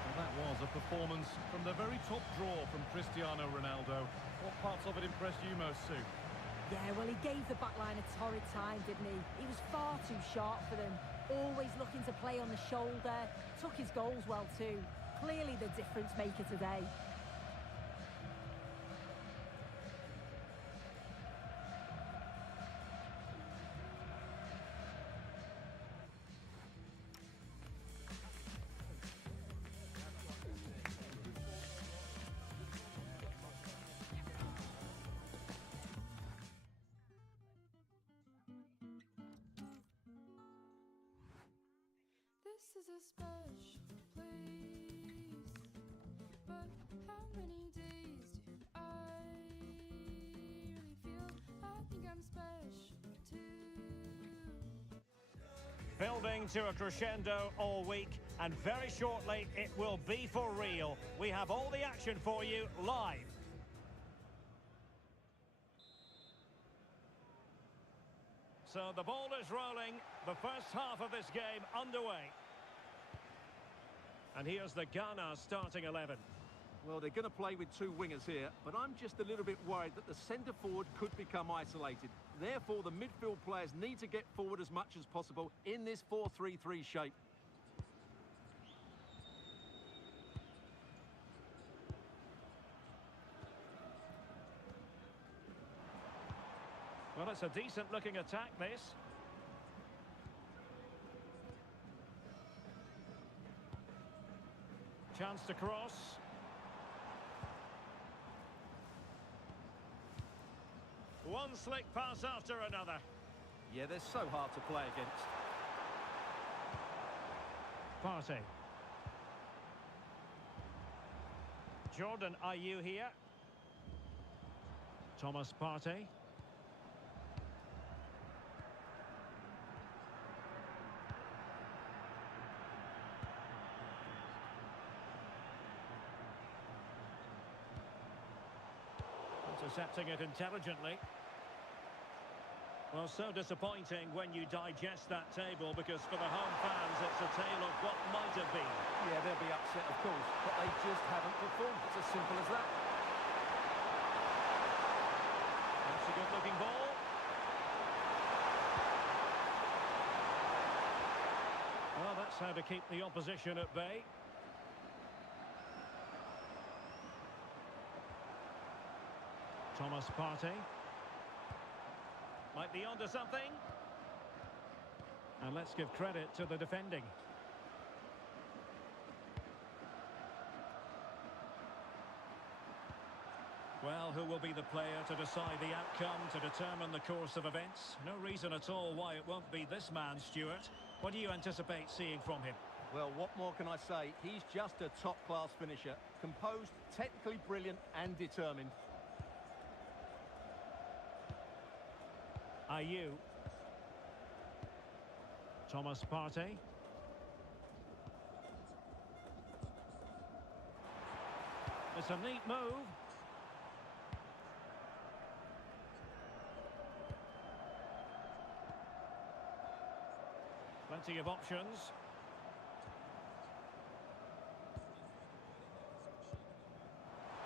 Well, that was a performance from the very top draw from Cristiano Ronaldo. What parts of it impressed you most, Sue? Yeah, well, he gave the backline a torrid time, didn't he? He was far too sharp for them. Always looking to play on the shoulder. Took his goals well, too. Clearly the difference maker today. This is a special place, but how many days do I really feel? I think I'm special too. Building to a crescendo all week, and very shortly it will be for real. We have all the action for you live. So the ball is rolling, the first half of this game underway. And here's the Ghana starting 11. Well, they're going to play with 2 wingers here, but I'm just a little bit worried that the centre-forward could become isolated. Therefore, the midfield players need to get forward as much as possible in this 4-3-3 shape. Well, it's a decent-looking attack, this. Chance to cross. One slick pass after another. Yeah, they're so hard to play against. Partey. Jordan Ayew here. Thomas Partey. Intercepting it intelligently. Well, so disappointing when you digest that table, because for the home fans it's a tale of what might have been. Yeah, they'll be upset, of course, but they just haven't performed. It's as simple as that. That's a good-looking ball. Well, that's how to keep the opposition at bay. Thomas Partey. Might be onto something. And let's give credit to the defending. Well, who will be the player to decide the outcome, to determine the course of events? No reason at all why it won't be this man, Stuart. What do you anticipate seeing from him? Well, what more can I say? He's just a top-class finisher. Composed, technically brilliant and determined. Ayew. Thomas Partey. It's a neat move. Plenty of options.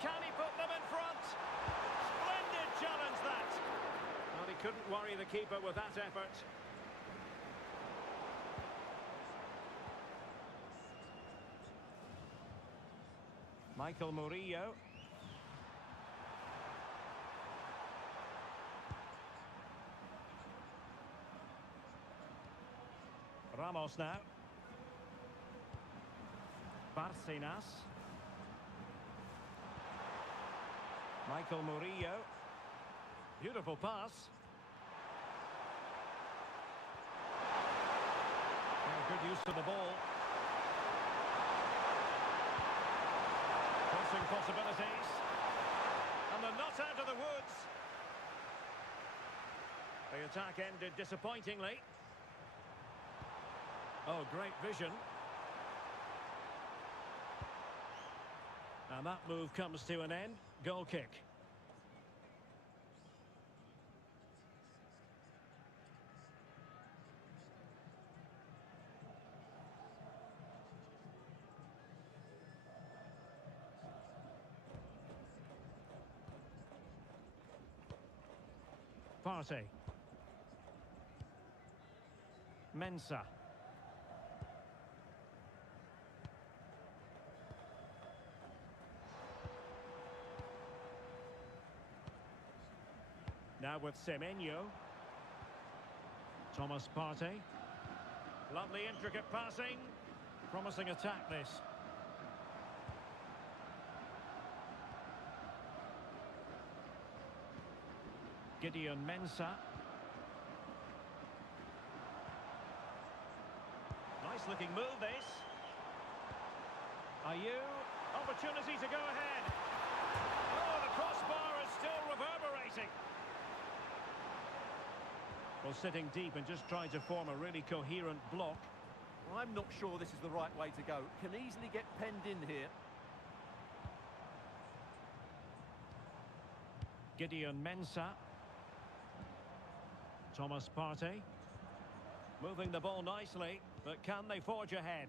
Can he put them in front? Splendid challenge, that. Well, he couldn't worry the keeper with that effort. Michael Murillo. Ramos now. Barcenas. Michael Murillo. Beautiful pass. Good use of the ball. Crossing possibilities. And they're not out of the woods. The attack ended disappointingly. Oh, great vision. And that move comes to an end. Goal kick. Partey. Mensah. Now with Semenyo. Thomas Partey. Lovely intricate passing. Promising attack, this. Gideon Mensah. Nice looking move, this. Ayew. Opportunity to go ahead. Oh, the crossbar is still reverberating. Well, sitting deep and just trying to form a really coherent block. Well, I'm not sure this is the right way to go. Can easily get penned in here. Gideon Mensah. Thomas Partey. Moving the ball nicely, but can they forge ahead?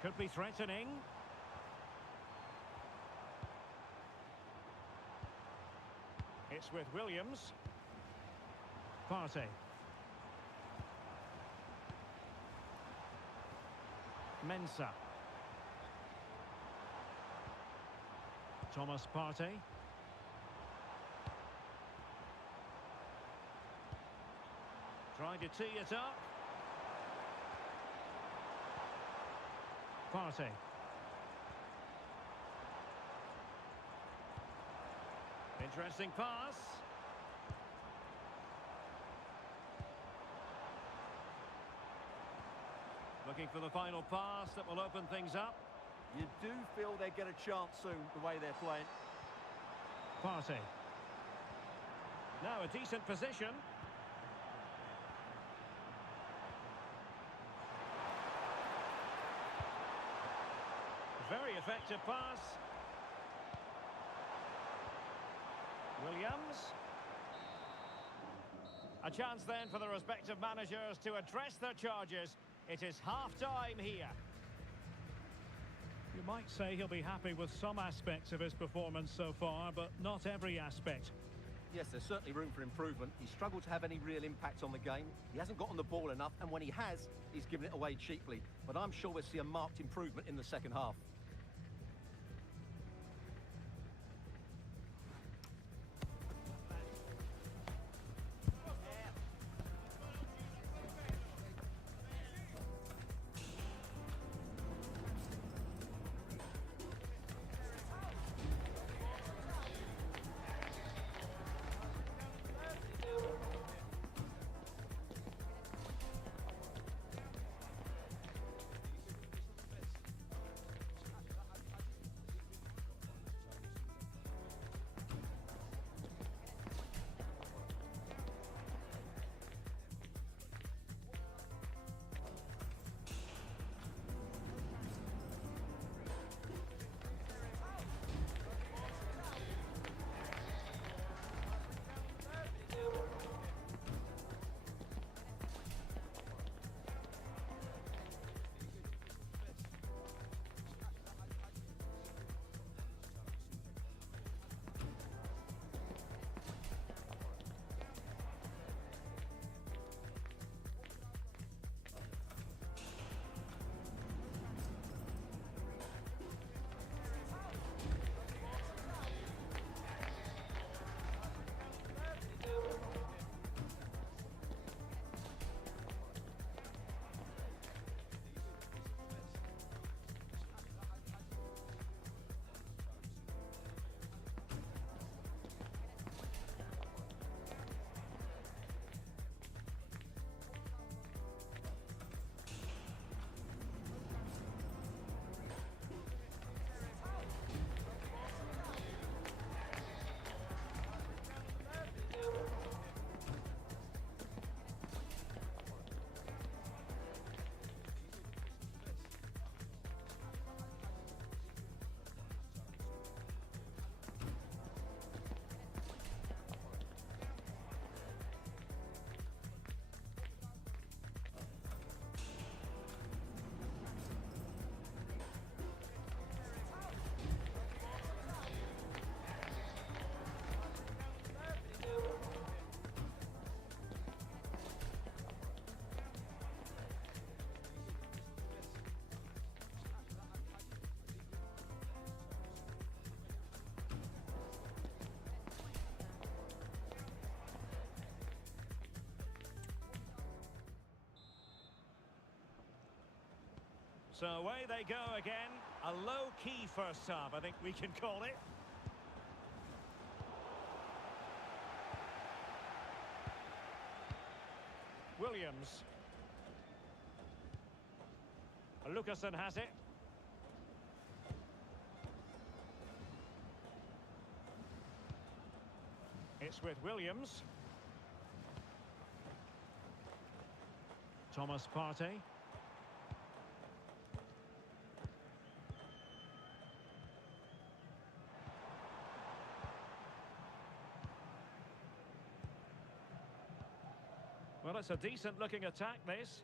Could be threatening. It's with Williams. Partey. Mensah. Thomas Partey. Trying to tee it up. Partey. Interesting pass. Looking for the final pass that will open things up. You do feel they get a chance soon, the way they're playing. Partey. Now a decent position. Very effective pass. Williams. A chance then for the respective managers to address their charges. It is half-time here. You might say he'll be happy with some aspects of his performance so far, but not every aspect. Yes, there's certainly room for improvement. He's struggled to have any real impact on the game. He hasn't got on the ball enough, and when he has, he's given it away cheaply. But I'm sure we'll see a marked improvement in the second half. So away they go again. A low-key first half, I think we can call it. Williams. Lucasen has it. It's with Williams. Thomas Partey. Well, it's a decent-looking attack, this.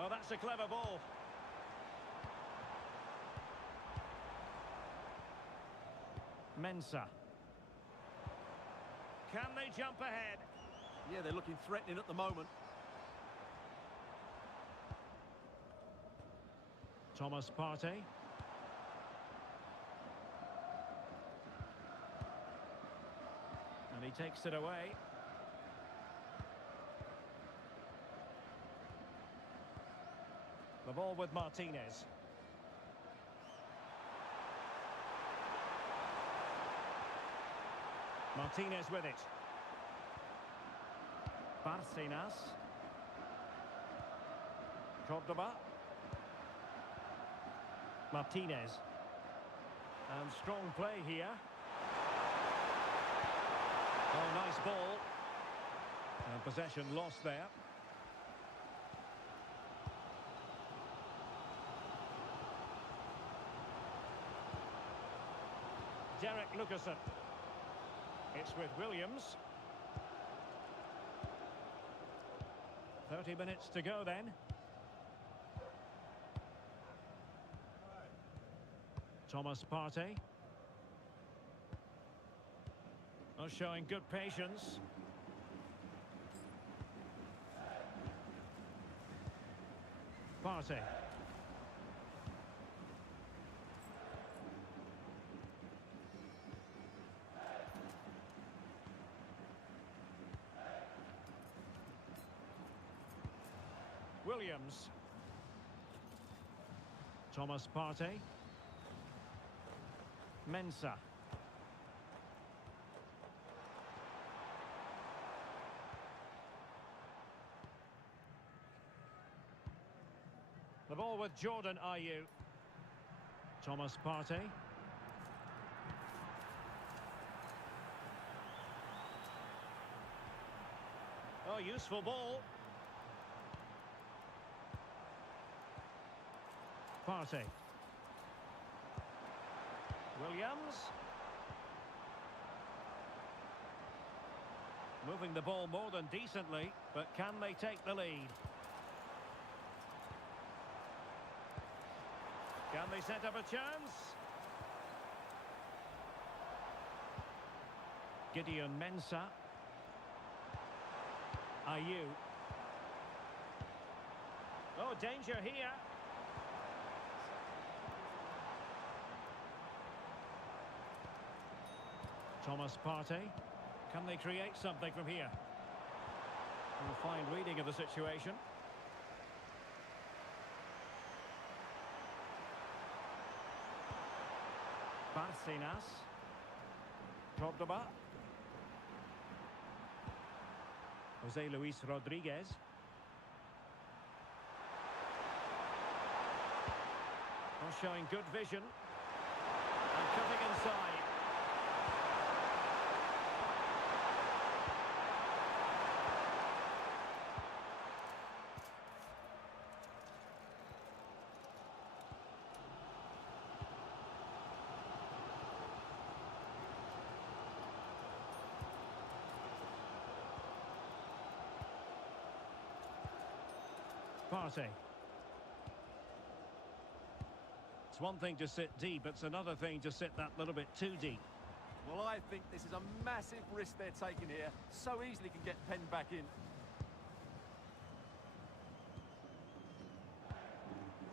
Oh, that's a clever ball. Mensah. Can they jump ahead? Yeah, they're looking threatening at the moment. Thomas Partey. And he takes it away. The ball with Martinez. Martinez with it. Barcenas. Cordoba. Martinez. And strong play here. Oh, nice ball. And possession lost there. Derek Lucasen. It's with Williams. 30 minutes to go then. Thomas Partey. Oh, showing good patience. Partey. Williams. Thomas Partey. Mensah. The ball with Jordan Ayew. Thomas Partey. Oh, useful ball. Partey. Williams. Moving the ball more than decently, but can they take the lead? Can they set up a chance? Gideon Mensah. Ayew. Oh, danger here. Thomas Partey. Can they create something from here? A fine reading of the situation. Barcenas. Cordoba. Jose Luis Rodriguez. Oh, showing good vision. And cutting inside. Partey. It's one thing to sit deep, it's another thing to sit that little bit too deep. Well, I think this is a massive risk they're taking here. So easily can get penned back in.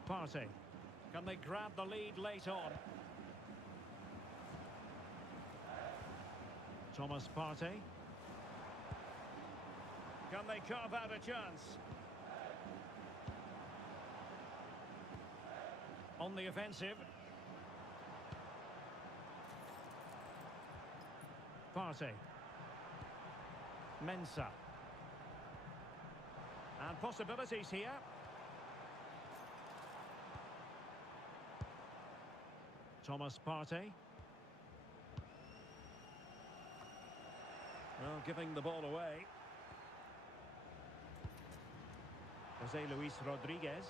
Partey. Can they grab the lead late on? Thomas Partey. Can they carve out a chance? On the offensive. Partey. Mensah. And possibilities here. Thomas Partey. Well, giving the ball away. Jose Luis Rodriguez.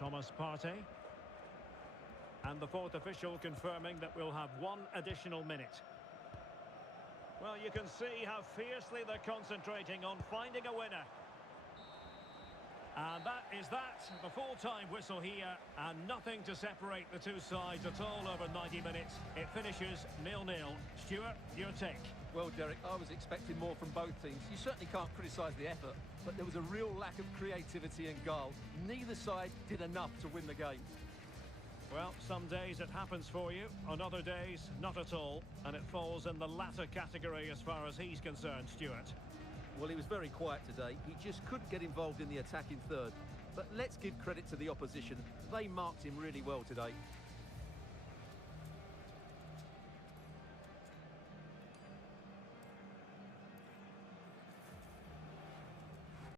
Thomas Partey. And the fourth official confirming that we'll have one additional minute. Well, you can see how fiercely they're concentrating on finding a winner. And that is that, the full-time whistle here, and nothing to separate the two sides at all over 90 minutes. It finishes 0-0. Stuart, your take? Well, Derek, I was expecting more from both teams. You certainly can't criticise the effort, but there was a real lack of creativity and guile. Neither side did enough to win the game. Well, some days it happens for you, on other days, not at all, and it falls in the latter category as far as he's concerned, Stuart. Well, he was very quiet today. He just couldn't get involved in the attacking third. But let's give credit to the opposition. They marked him really well today.